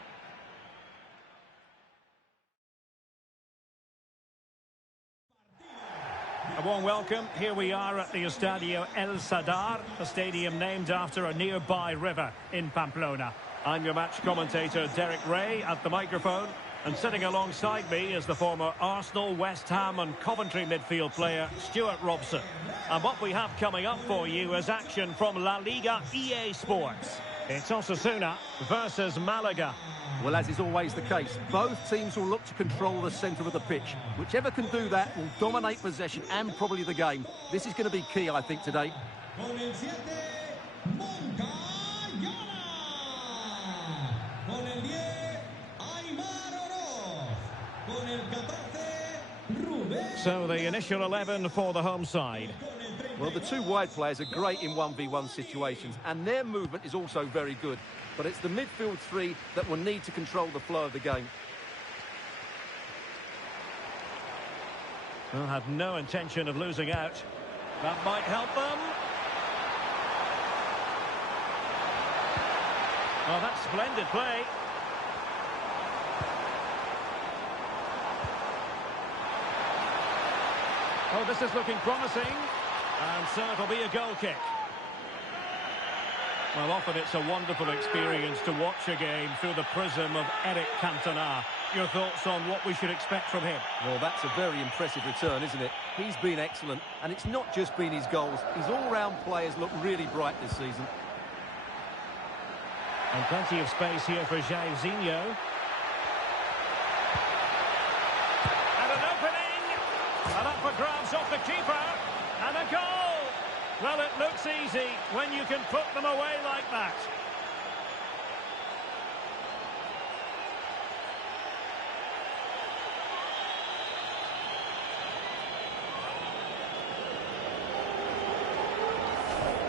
A warm welcome. Here we are at the Estadio El Sadar, a stadium named after a nearby river in Pamplona. I'm your match commentator, Derek Ray, at the microphone. And sitting alongside me is the former Arsenal, West Ham and Coventry midfield player, Stuart Robson. And what we have coming up for you is action from La Liga EA Sports. It's Osasuna versus Malaga. Well, as is always the case, both teams will look to control the centre of the pitch. Whichever can do that will dominate possession and probably the game. This is going to be key, I think, today. So the initial 11 for the home side. Well, the two wide players are great in 1v1 situations, and their movement is also very good. But it's the midfield three that will need to control the flow of the game. Well, had no intention of losing out. That might help them. Oh, that's splendid play. Oh, this is looking promising. And so it'll be a goal kick. Well, often it's a wonderful experience to watch a game through the prism of Eric Cantona. Your thoughts on what we should expect from him? Well, that's a very impressive return, isn't it? He's been excellent, and it's not just been his goals. His all-round players look really bright this season. And plenty of space here for Jairzinho. And an opening! And up for grabs off the keeper. And a goal! Well, it looks easy when you can put them away like that.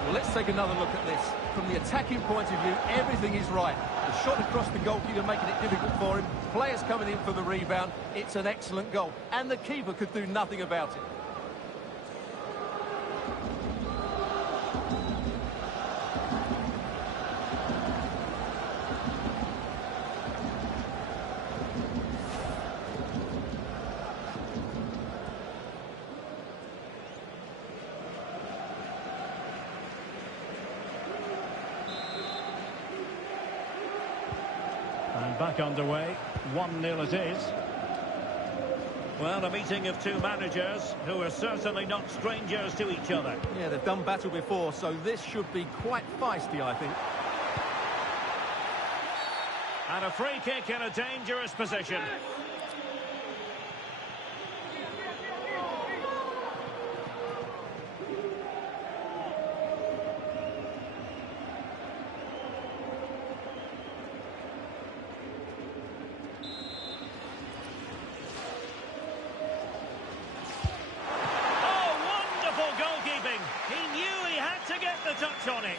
Well, let's take another look at this. From the attacking point of view, everything is right. The shot across the goalkeeper making it difficult for him. Players coming in for the rebound. It's an excellent goal. And the keeper could do nothing about it. Back underway, 1-0 it is. Well, a meeting of two managers who are certainly not strangers to each other. Yeah, they've done battle before, so this should be quite feisty, I think. And a free kick in a dangerous position. Touch on it.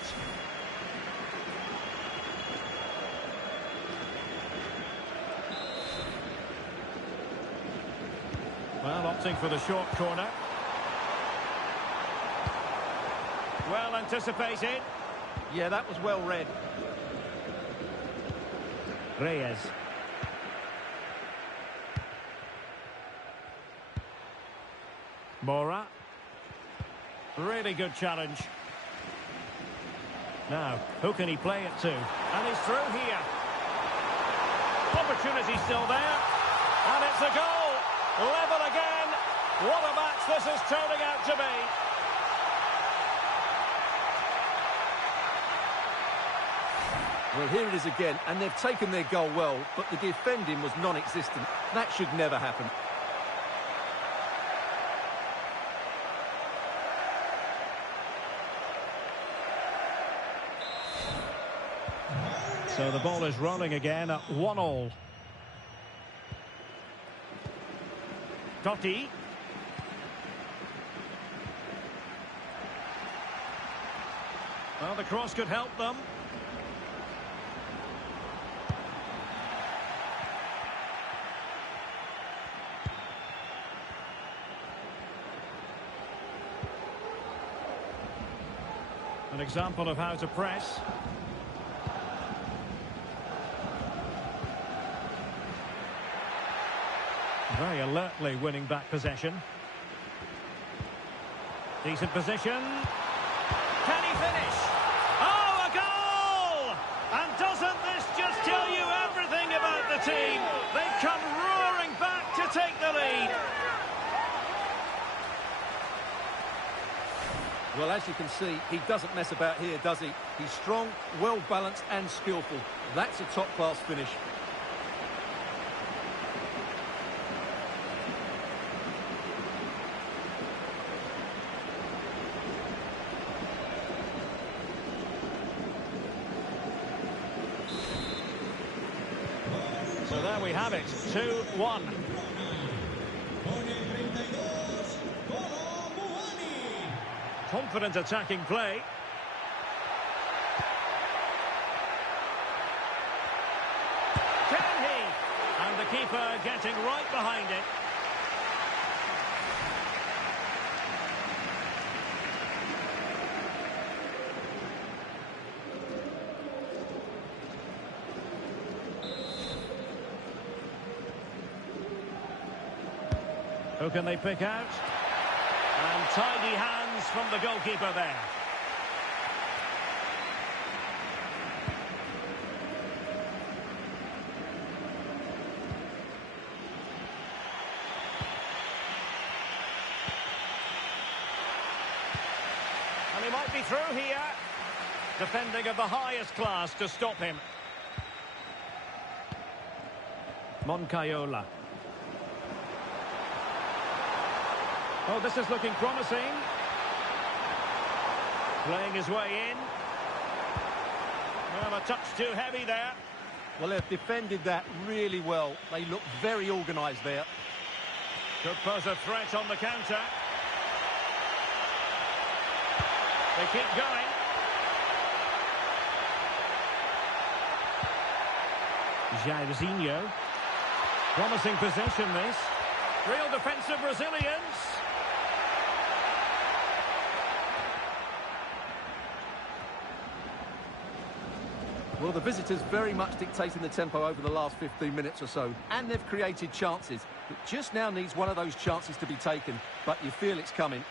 Well, opting for the short corner. Well anticipated. Yeah, that was well read. Reyes. Mora. Really good challenge. Now, who can he play it to? And he's through here. Opportunity still there. And it's a goal. Level again. What a match this is turning out to be. Well, here it is again, and they've taken their goal well, but the defending was non-existent. That should never happen. So the ball is rolling again at 1-1. Totti. Well, the cross could help them. An example of how to press. Very alertly winning back possession. Decent position. Can he finish? Oh, a goal! And doesn't this just tell you everything about the team? They've come roaring back to take the lead. Well, as you can see, he doesn't mess about here, does he? He's strong, well-balanced and skillful. That's a top-class finish. So there we have it, 2-1. Confident attacking play. Can he? And the keeper getting right behind it. Who can they pick out? And tidy hands from the goalkeeper there. And he might be through here. Defending of the highest class to stop him. Moncayola. Oh, this is looking promising. Playing his way in. Well, a touch too heavy there. Well, they've defended that really well. They look very organised there. Could pose a threat on the counter. They keep going. Jairzinho. Promising possession, this. Real defensive resilience. Well, the visitors very much dictating the tempo over the last 15 minutes or so, and they've created chances. It just now needs one of those chances to be taken, but you feel it's coming.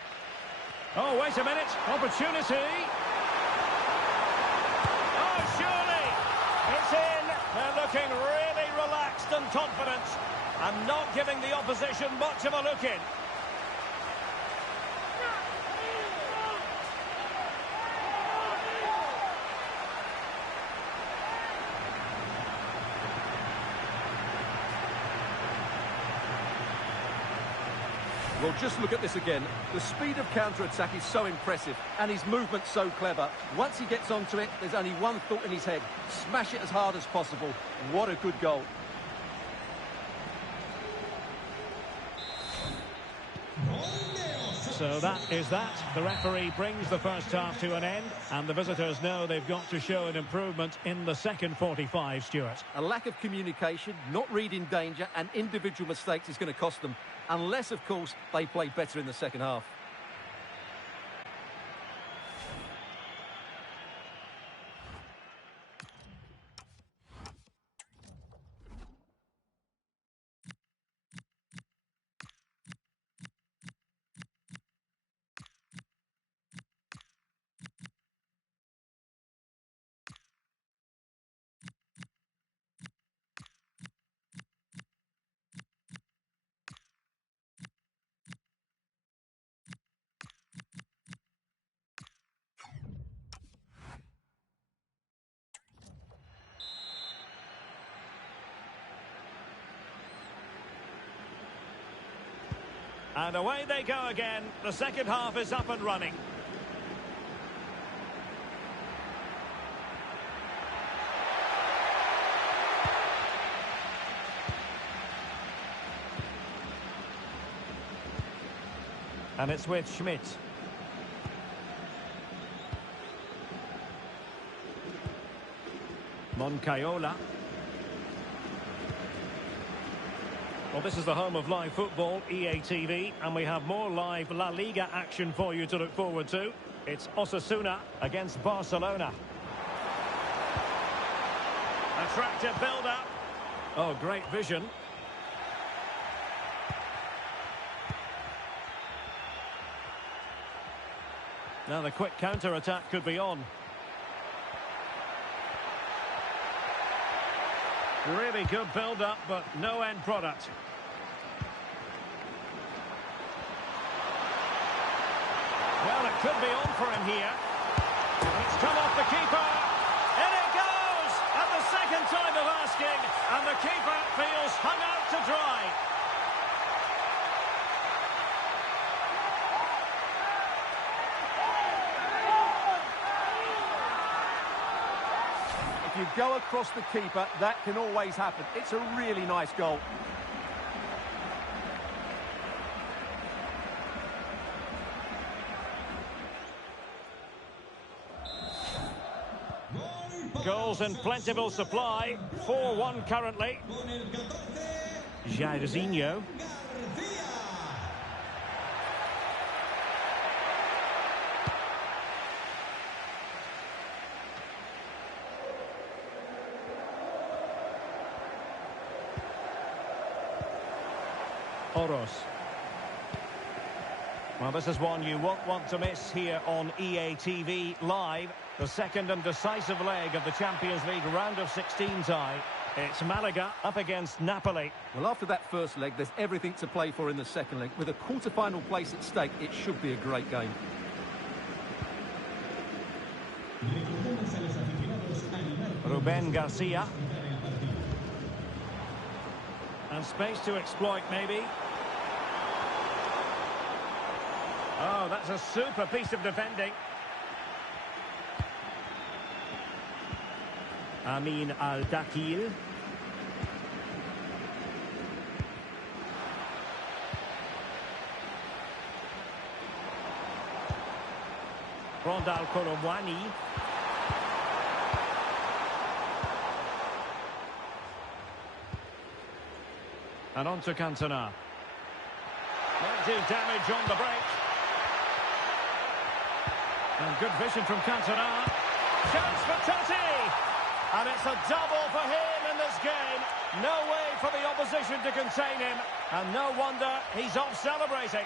Oh, wait a minute. Opportunity. Oh, surely. It's in. They're looking really relaxed and confident, and not giving the opposition much of a look in. Well, just look at this again. The speed of counter-attack is so impressive, and his movement's so clever. Once he gets onto it, there's only one thought in his head. Smash it as hard as possible. What a good goal. So that is that. The referee brings the first half to an end, and the visitors know they've got to show an improvement in the second 45, Stuart. A lack of communication, not reading danger, and individual mistakes is going to cost them. Unless, of course, they play better in the second half. And away they go again. The second half is up and running. And it's with Schmidt. Moncayola. Well, this is the home of live football, EA TV, and we have more live La Liga action for you to look forward to. It's Osasuna against Barcelona. Attractive build-up. Oh, great vision. Now the quick counter-attack could be on. Really good build-up, but no end product. Well, it could be on for him here. It's come off the keeper. In it goes! At the second time of asking, and the keeper feels hung out to dry. If you go across the keeper, that can always happen. It's a really nice goal. Goals in plentiful supply. 4-1 currently. Jairzinho. Oros. Well, this is one you won't want to miss here on EA TV Live. The second and decisive leg of the Champions League round of 16 tie. It's Malaga up against Napoli. Well, after that first leg, there's everything to play for in the second leg. With a quarter-final place at stake, it should be a great game. Ruben Garcia. And space to exploit, maybe. Oh, that's a super piece of defending. Amin Al-Dakil. Rondal Kolomwani. And on to Cantona. Might do damage on the break. And good vision from Cantona. Chance for Totti! And it's a double for him in this game. No way for the opposition to contain him. And no wonder he's off celebrating.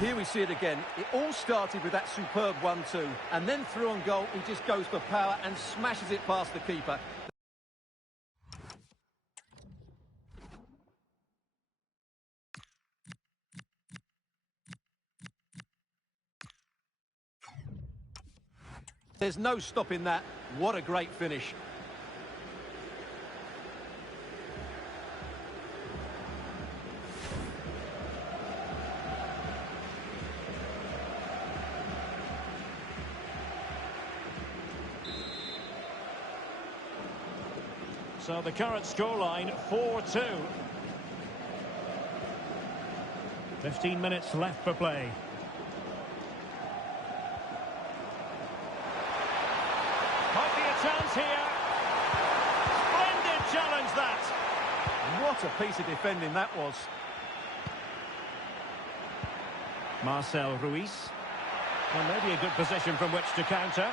Here we see it again. It all started with that superb 1-2. And then through on goal, he just goes for power and smashes it past the keeper. There's no stopping that. What a great finish. So the current scoreline, 4-2. 15 minutes left for play. Might be a chance here. Splendid challenge, that. What a piece of defending that was. Marcel Ruiz. Well, maybe a good position from which to counter.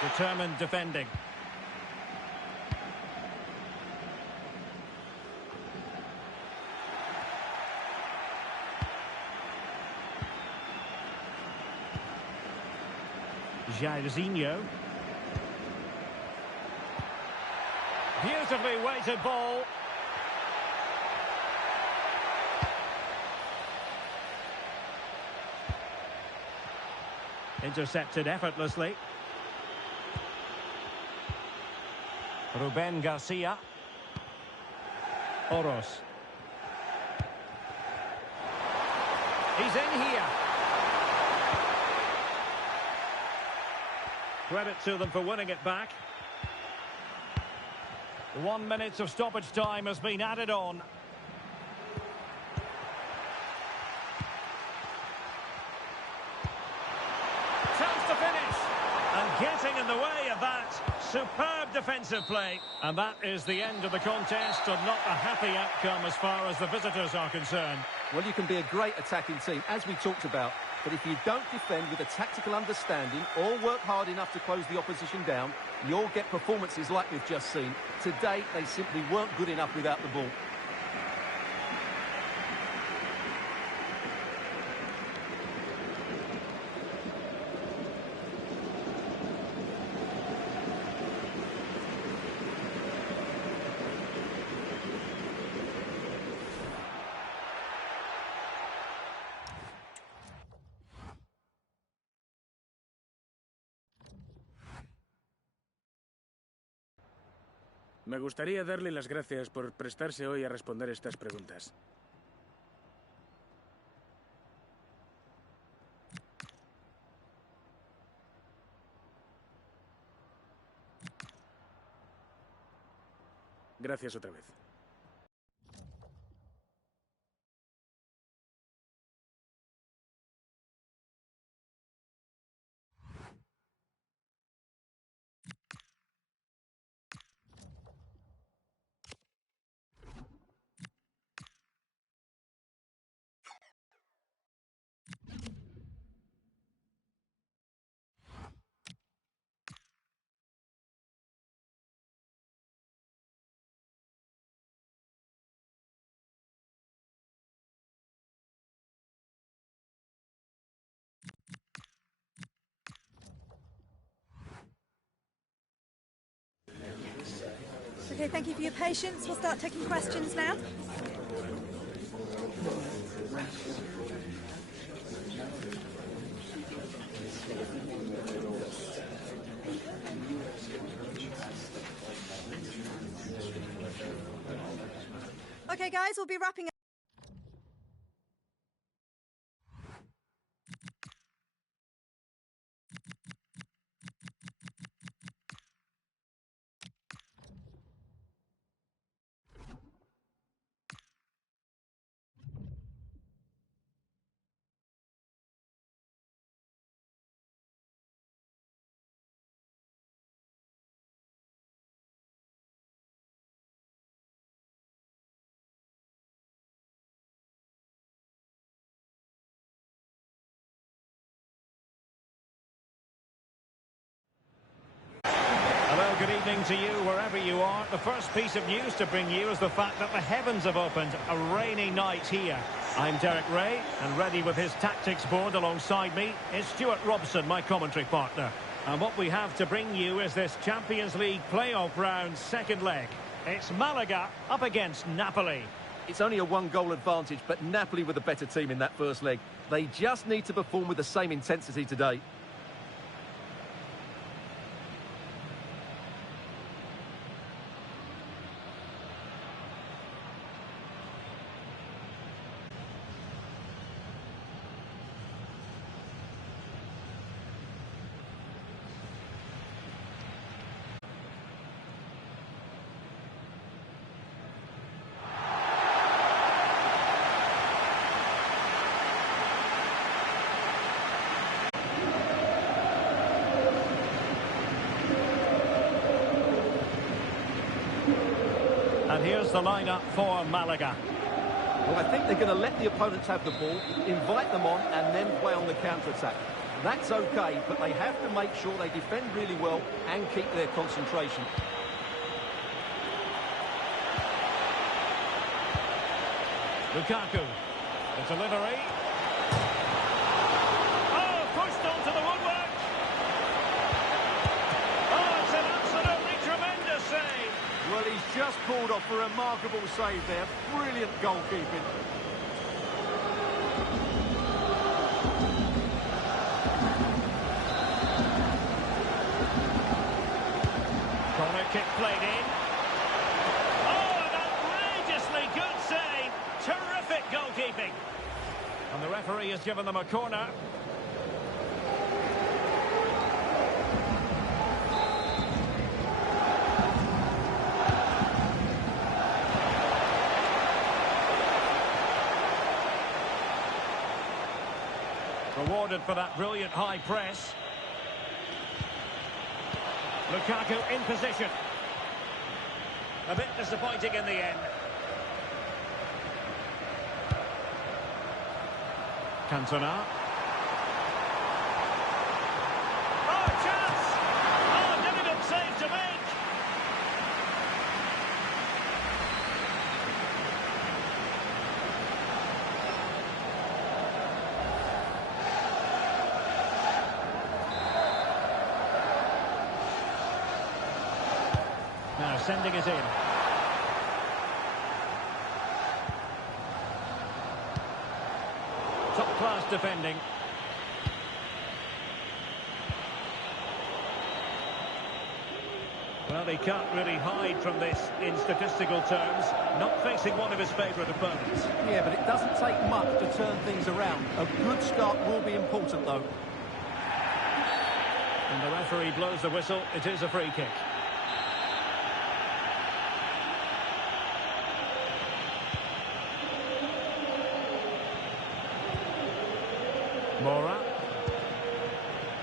Determined defending. Jairzinho. Beautifully weighted ball. Intercepted effortlessly. Ruben Garcia. Oros. He's in here. Credit to them for winning it back. 1 minute of stoppage time has been added on. Chance to finish. And getting in the way of that. Superb defensive play. And that is the end of the contest, and not a happy outcome as far as the visitors are concerned. Well, you can be a great attacking team, as we talked about, but if you don't defend with a tactical understanding or work hard enough to close the opposition down, you'll get performances like we've just seen. Today, they simply weren't good enough without the ball. Me gustaría darle las gracias por prestarse hoy a responder estas preguntas. Gracias otra vez. Okay, thank you for your patience. We'll start taking questions now. Okay, guys, we'll be wrapping up. Hello, good evening to you wherever you are. The first piece of news to bring you is the fact that the heavens have opened. A rainy night here. I'm Derek Ray, and ready with his tactics board alongside me is Stuart Robson, my commentary partner. And what we have to bring you is this Champions League playoff round's second leg. It's Malaga up against Napoli. It's only a one-goal advantage, but Napoli were the better team in that first leg. They just need to perform with the same intensity today. And here's the lineup for Malaga. Well, I think they're going to let the opponents have the ball, invite them on, and then play on the counter-attack. That's okay, but they have to make sure they defend really well and keep their concentration. Lukaku. The delivery. Oh, pushed onto the woodwork. Oh, it's an absolutely tremendous save. Well, he's just pulled off a remarkable save there. Brilliant goalkeeping. Corner kick played in. Oh, an outrageously good save. Terrific goalkeeping. And the referee has given them a corner. Rewarded for that brilliant high press. Lukaku in position. A bit disappointing in the end. Cantona. Oh, chance! Oh, difficult save to make. Now sending it in. Top-class defending. Well, he can't really hide from this in statistical terms. Not facing one of his favourite opponents. Yeah, but it doesn't take much to turn things around. A good start will be important, though. And the referee blows the whistle. It is a free kick. Mora.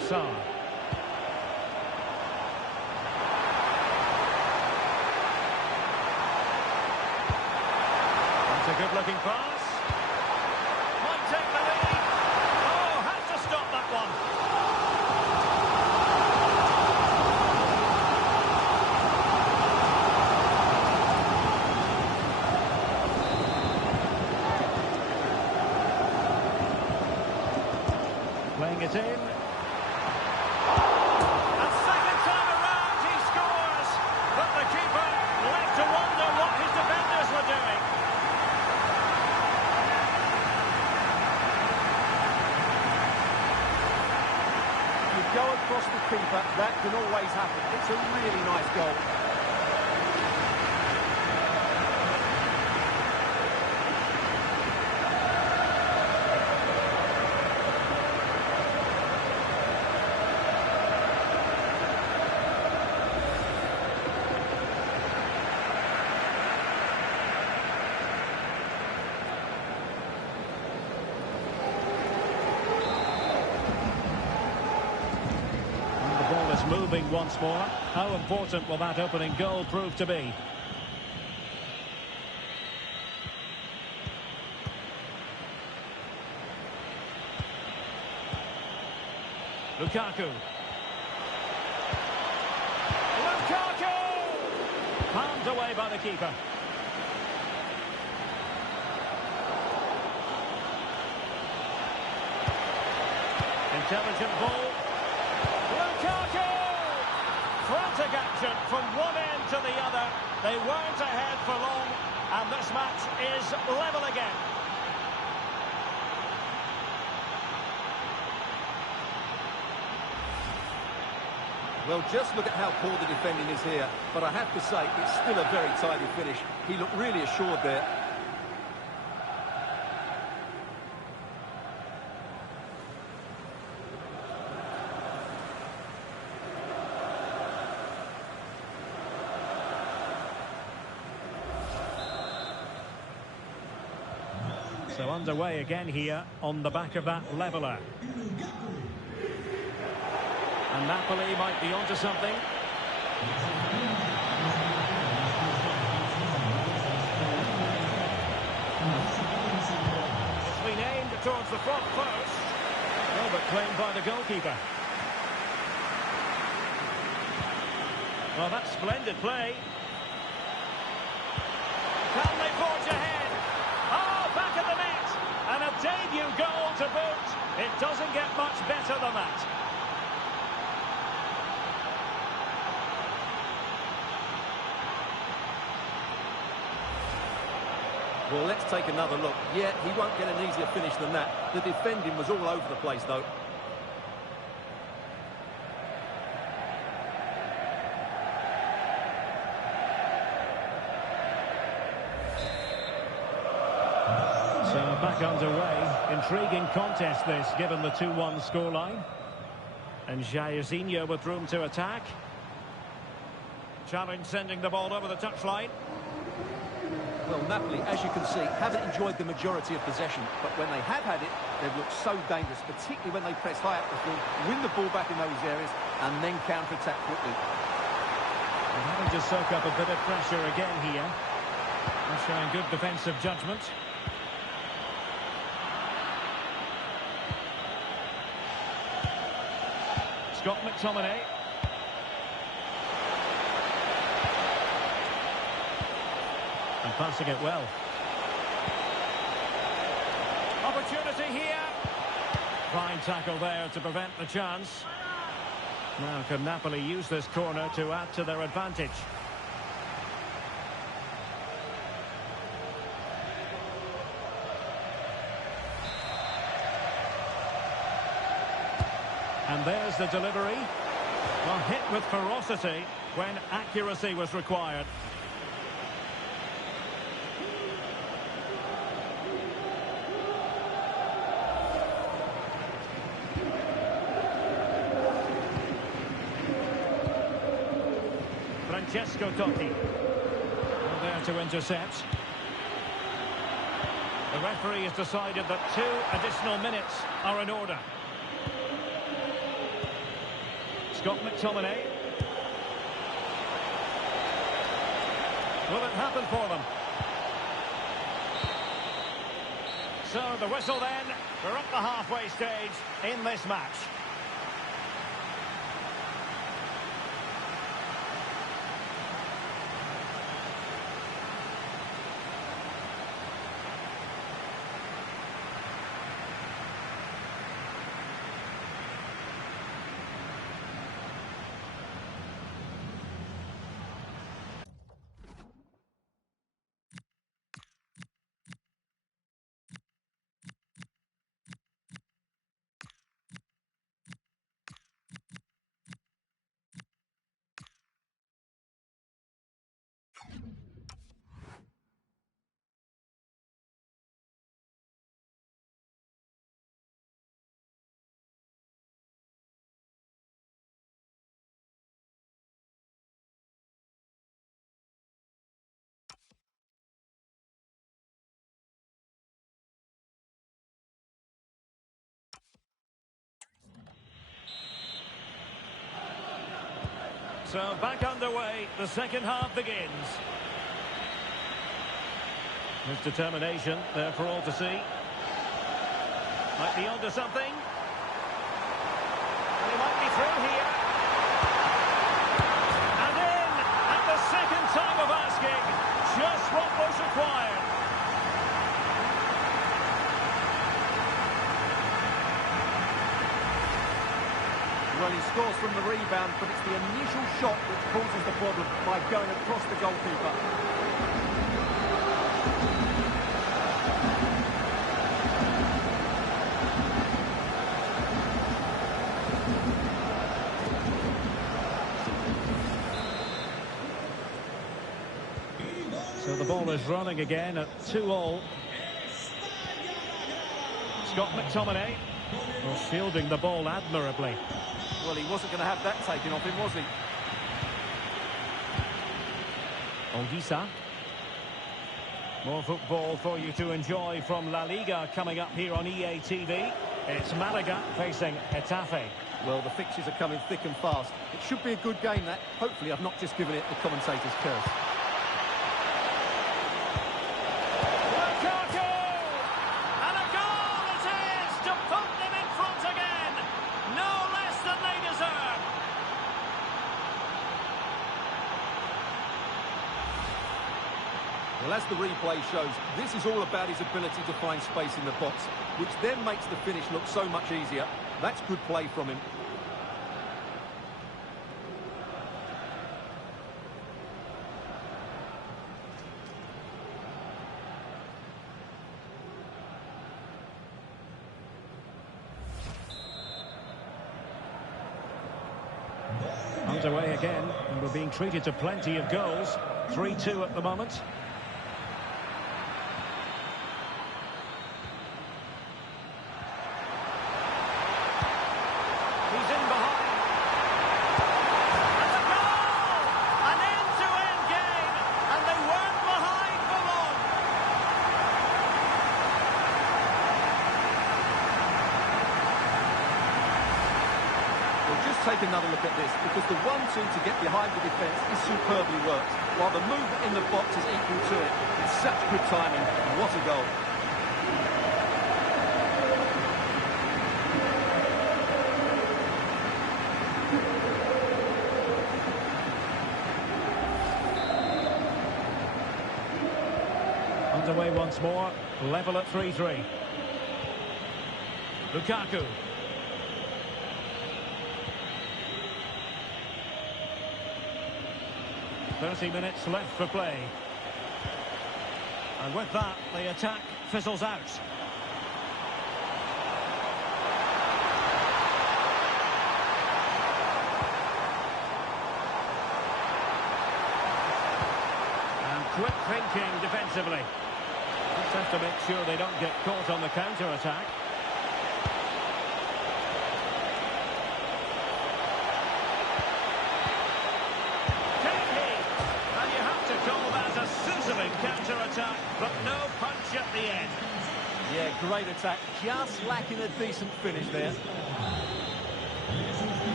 Sarr. That's a good-looking pass. Might take the lead. Oh, has to stop that one. Playing it in. And second time around he scores. But the keeper left to wonder what his defenders were doing. You go across the keeper, that can always happen. It's a really nice goal. Moving once more. How important will that opening goal prove to be? Lukaku. Lukaku! Palmed away by the keeper. Intelligent ball. Lukaku! Frantic action from one end to the other. They weren't ahead for long, and this match is level again. Well, just look at how poor the defending is here. But I have to say, it's still a very tidy finish. He looked really assured there. So underway again here on the back of that leveller. And Napoli might be onto something. It's been aimed towards the front post. Oh, but claimed by the goalkeeper. Well, that's splendid play. Can they forge ahead? Oh, back of the net! And a debut goal to boot. It doesn't get much better than that. Well, let's take another look. Yeah, he won't get an easier finish than that. The defending was all over the place, though. So back underway. Intriguing contest this, given the 2-1 scoreline. And Jairzinho with room to attack. Challenge sending the ball over the touchline. Well, Napoli, as you can see, haven't enjoyed the majority of possession, but when they have had it, they've looked so dangerous, particularly when they press high up the field, win the ball back in those areas, and then counter-attack quickly. Having to soak up a bit of pressure again here. And showing good defensive judgment. Scott McTominay. And passing it well. Opportunity here. Fine tackle there to prevent the chance. Now can Napoli use this corner to add to their advantage? And there's the delivery. Well, hit with ferocity when accuracy was required. Francesco Totti. Well, there to intercept. The referee has decided that 2 additional minutes are in order. Scott McTominay. Will it happen for them? So the whistle then. We're at the halfway stage in this match. So back underway, the second half begins. His determination there for all to see. Might be onto something. And he might be through here. And in at the second time of asking, just what was required. Well, he scores from the rebound, but it's the initial shot which causes the problem by going across the goalkeeper. So the ball is running again at 2-all. Scott McTominay was shielding the ball admirably. Well, he wasn't going to have that taken off him, was he? Olgisa. More football for you to enjoy from La Liga coming up here on EA TV. It's Malaga facing Getafe. Well, the fixtures are coming thick and fast. It should be a good game, that. Hopefully, I've not just given it the commentator's curse. Well, as the replay shows, this is all about his ability to find space in the box, which then makes the finish look so much easier. That's good play from him. Underway again, and we're being treated to plenty of goals. 3-2 at the moment. take another look at this, because the 1-2 to get behind the defence is superbly worked, while the movement in the box is equal to it. It's such good timing. What a goal. Underway once more, level at 3-3. Lukaku. "30 minutes left for play." And with that, the attack fizzles out. And quick thinking defensively. Just have to make sure they don't get caught on the counter-attack. And you have to call that a sizzling counter-attack, but no punch at the end. Yeah, great attack. Just lacking a decent finish there.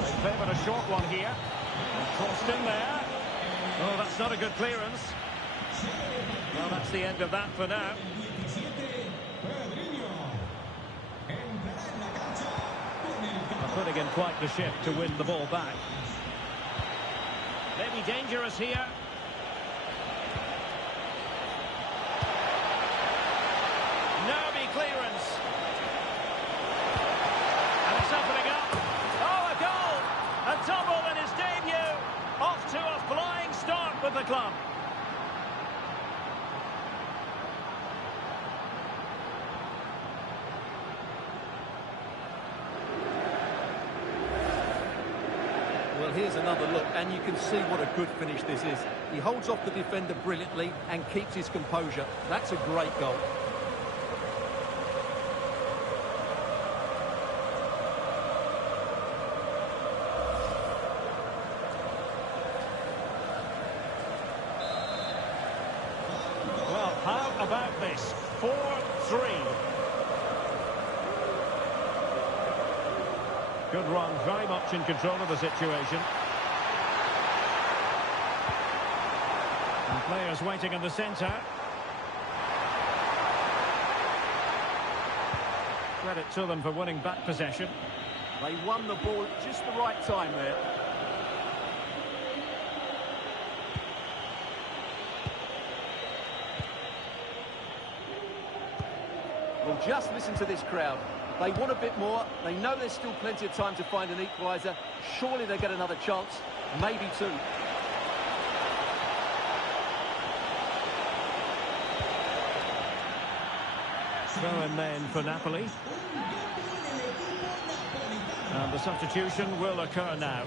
They favoured a short one here. And crossed in there. Oh, that's not a good clearance. Well, that's the end of that for now. They're putting in quite the shift to win the ball back. Maybe dangerous here. Nervy clearance. And it's opening up. Oh, a goal! A double in his debut. Off to a flying start with the club. Well, here's another look, and you can see what a good finish this is. He holds off the defender brilliantly and keeps his composure. That's a great goal. Well, how about this? 4-3. Good run, very much in control of the situation. And players waiting in the centre. Credit to them for winning back possession. They won the ball at just the right time there. Well, just listen to this crowd. They want a bit more. They know there's still plenty of time to find an equaliser. Surely they'll get another chance. Maybe two. Throw in then for Napoli. And the substitution will occur now.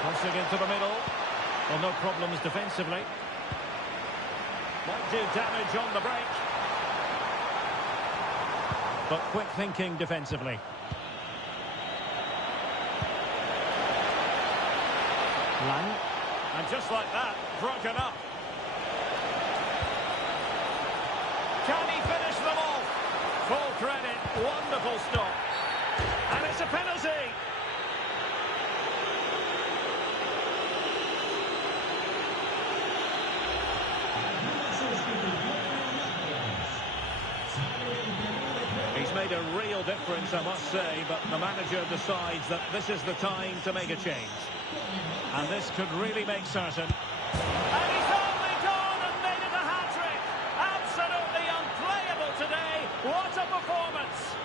Crossing into the middle. Well, no problems defensively. Might do damage on the break. But quick thinking defensively. Lang. And just like that, broken up. Can he finish them off? Full credit, wonderful stop. And it's a penalty. He's made a real difference, I must say, but the manager decides that this is the time to make a change. And this could really make certain. And he's only gone and made it a hat-trick. Absolutely unplayable today. What a performance.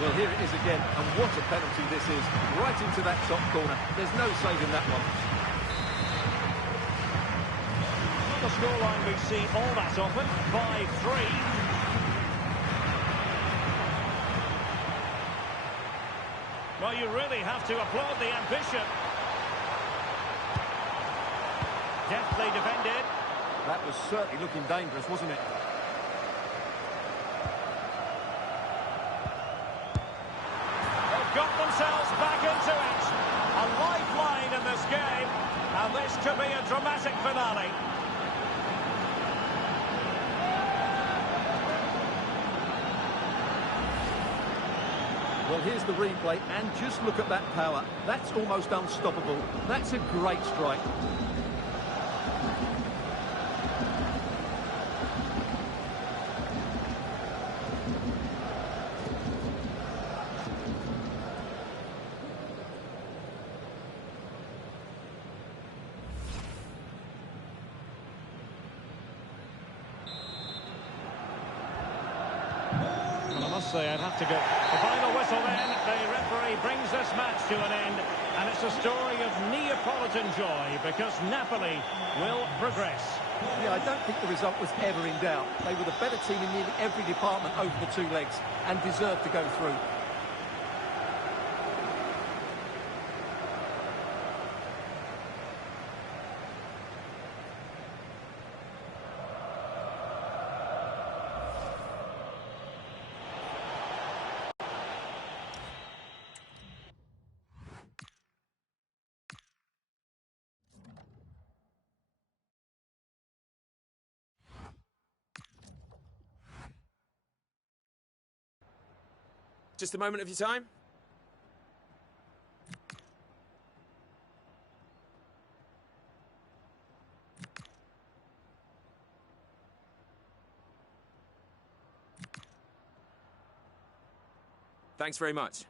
Well, here it is again, and what a penalty this is. Right into that top corner. There's no saving that one. The scoreline we see all that often, 5-3. Well, you really have to applaud the ambition. Deftly defended. That was certainly looking dangerous, wasn't it? Well, here's the replay, and just look at that power. That's almost unstoppable. That's a great strike. I'd have to go. The final whistle then. The referee brings this match to an end. And it's a story of Neapolitan joy because Napoli will progress. Yeah, I don't think the result was ever in doubt. They were the better team in nearly every department over the two legs and deserved to go through. Just a moment of your time. Thanks very much.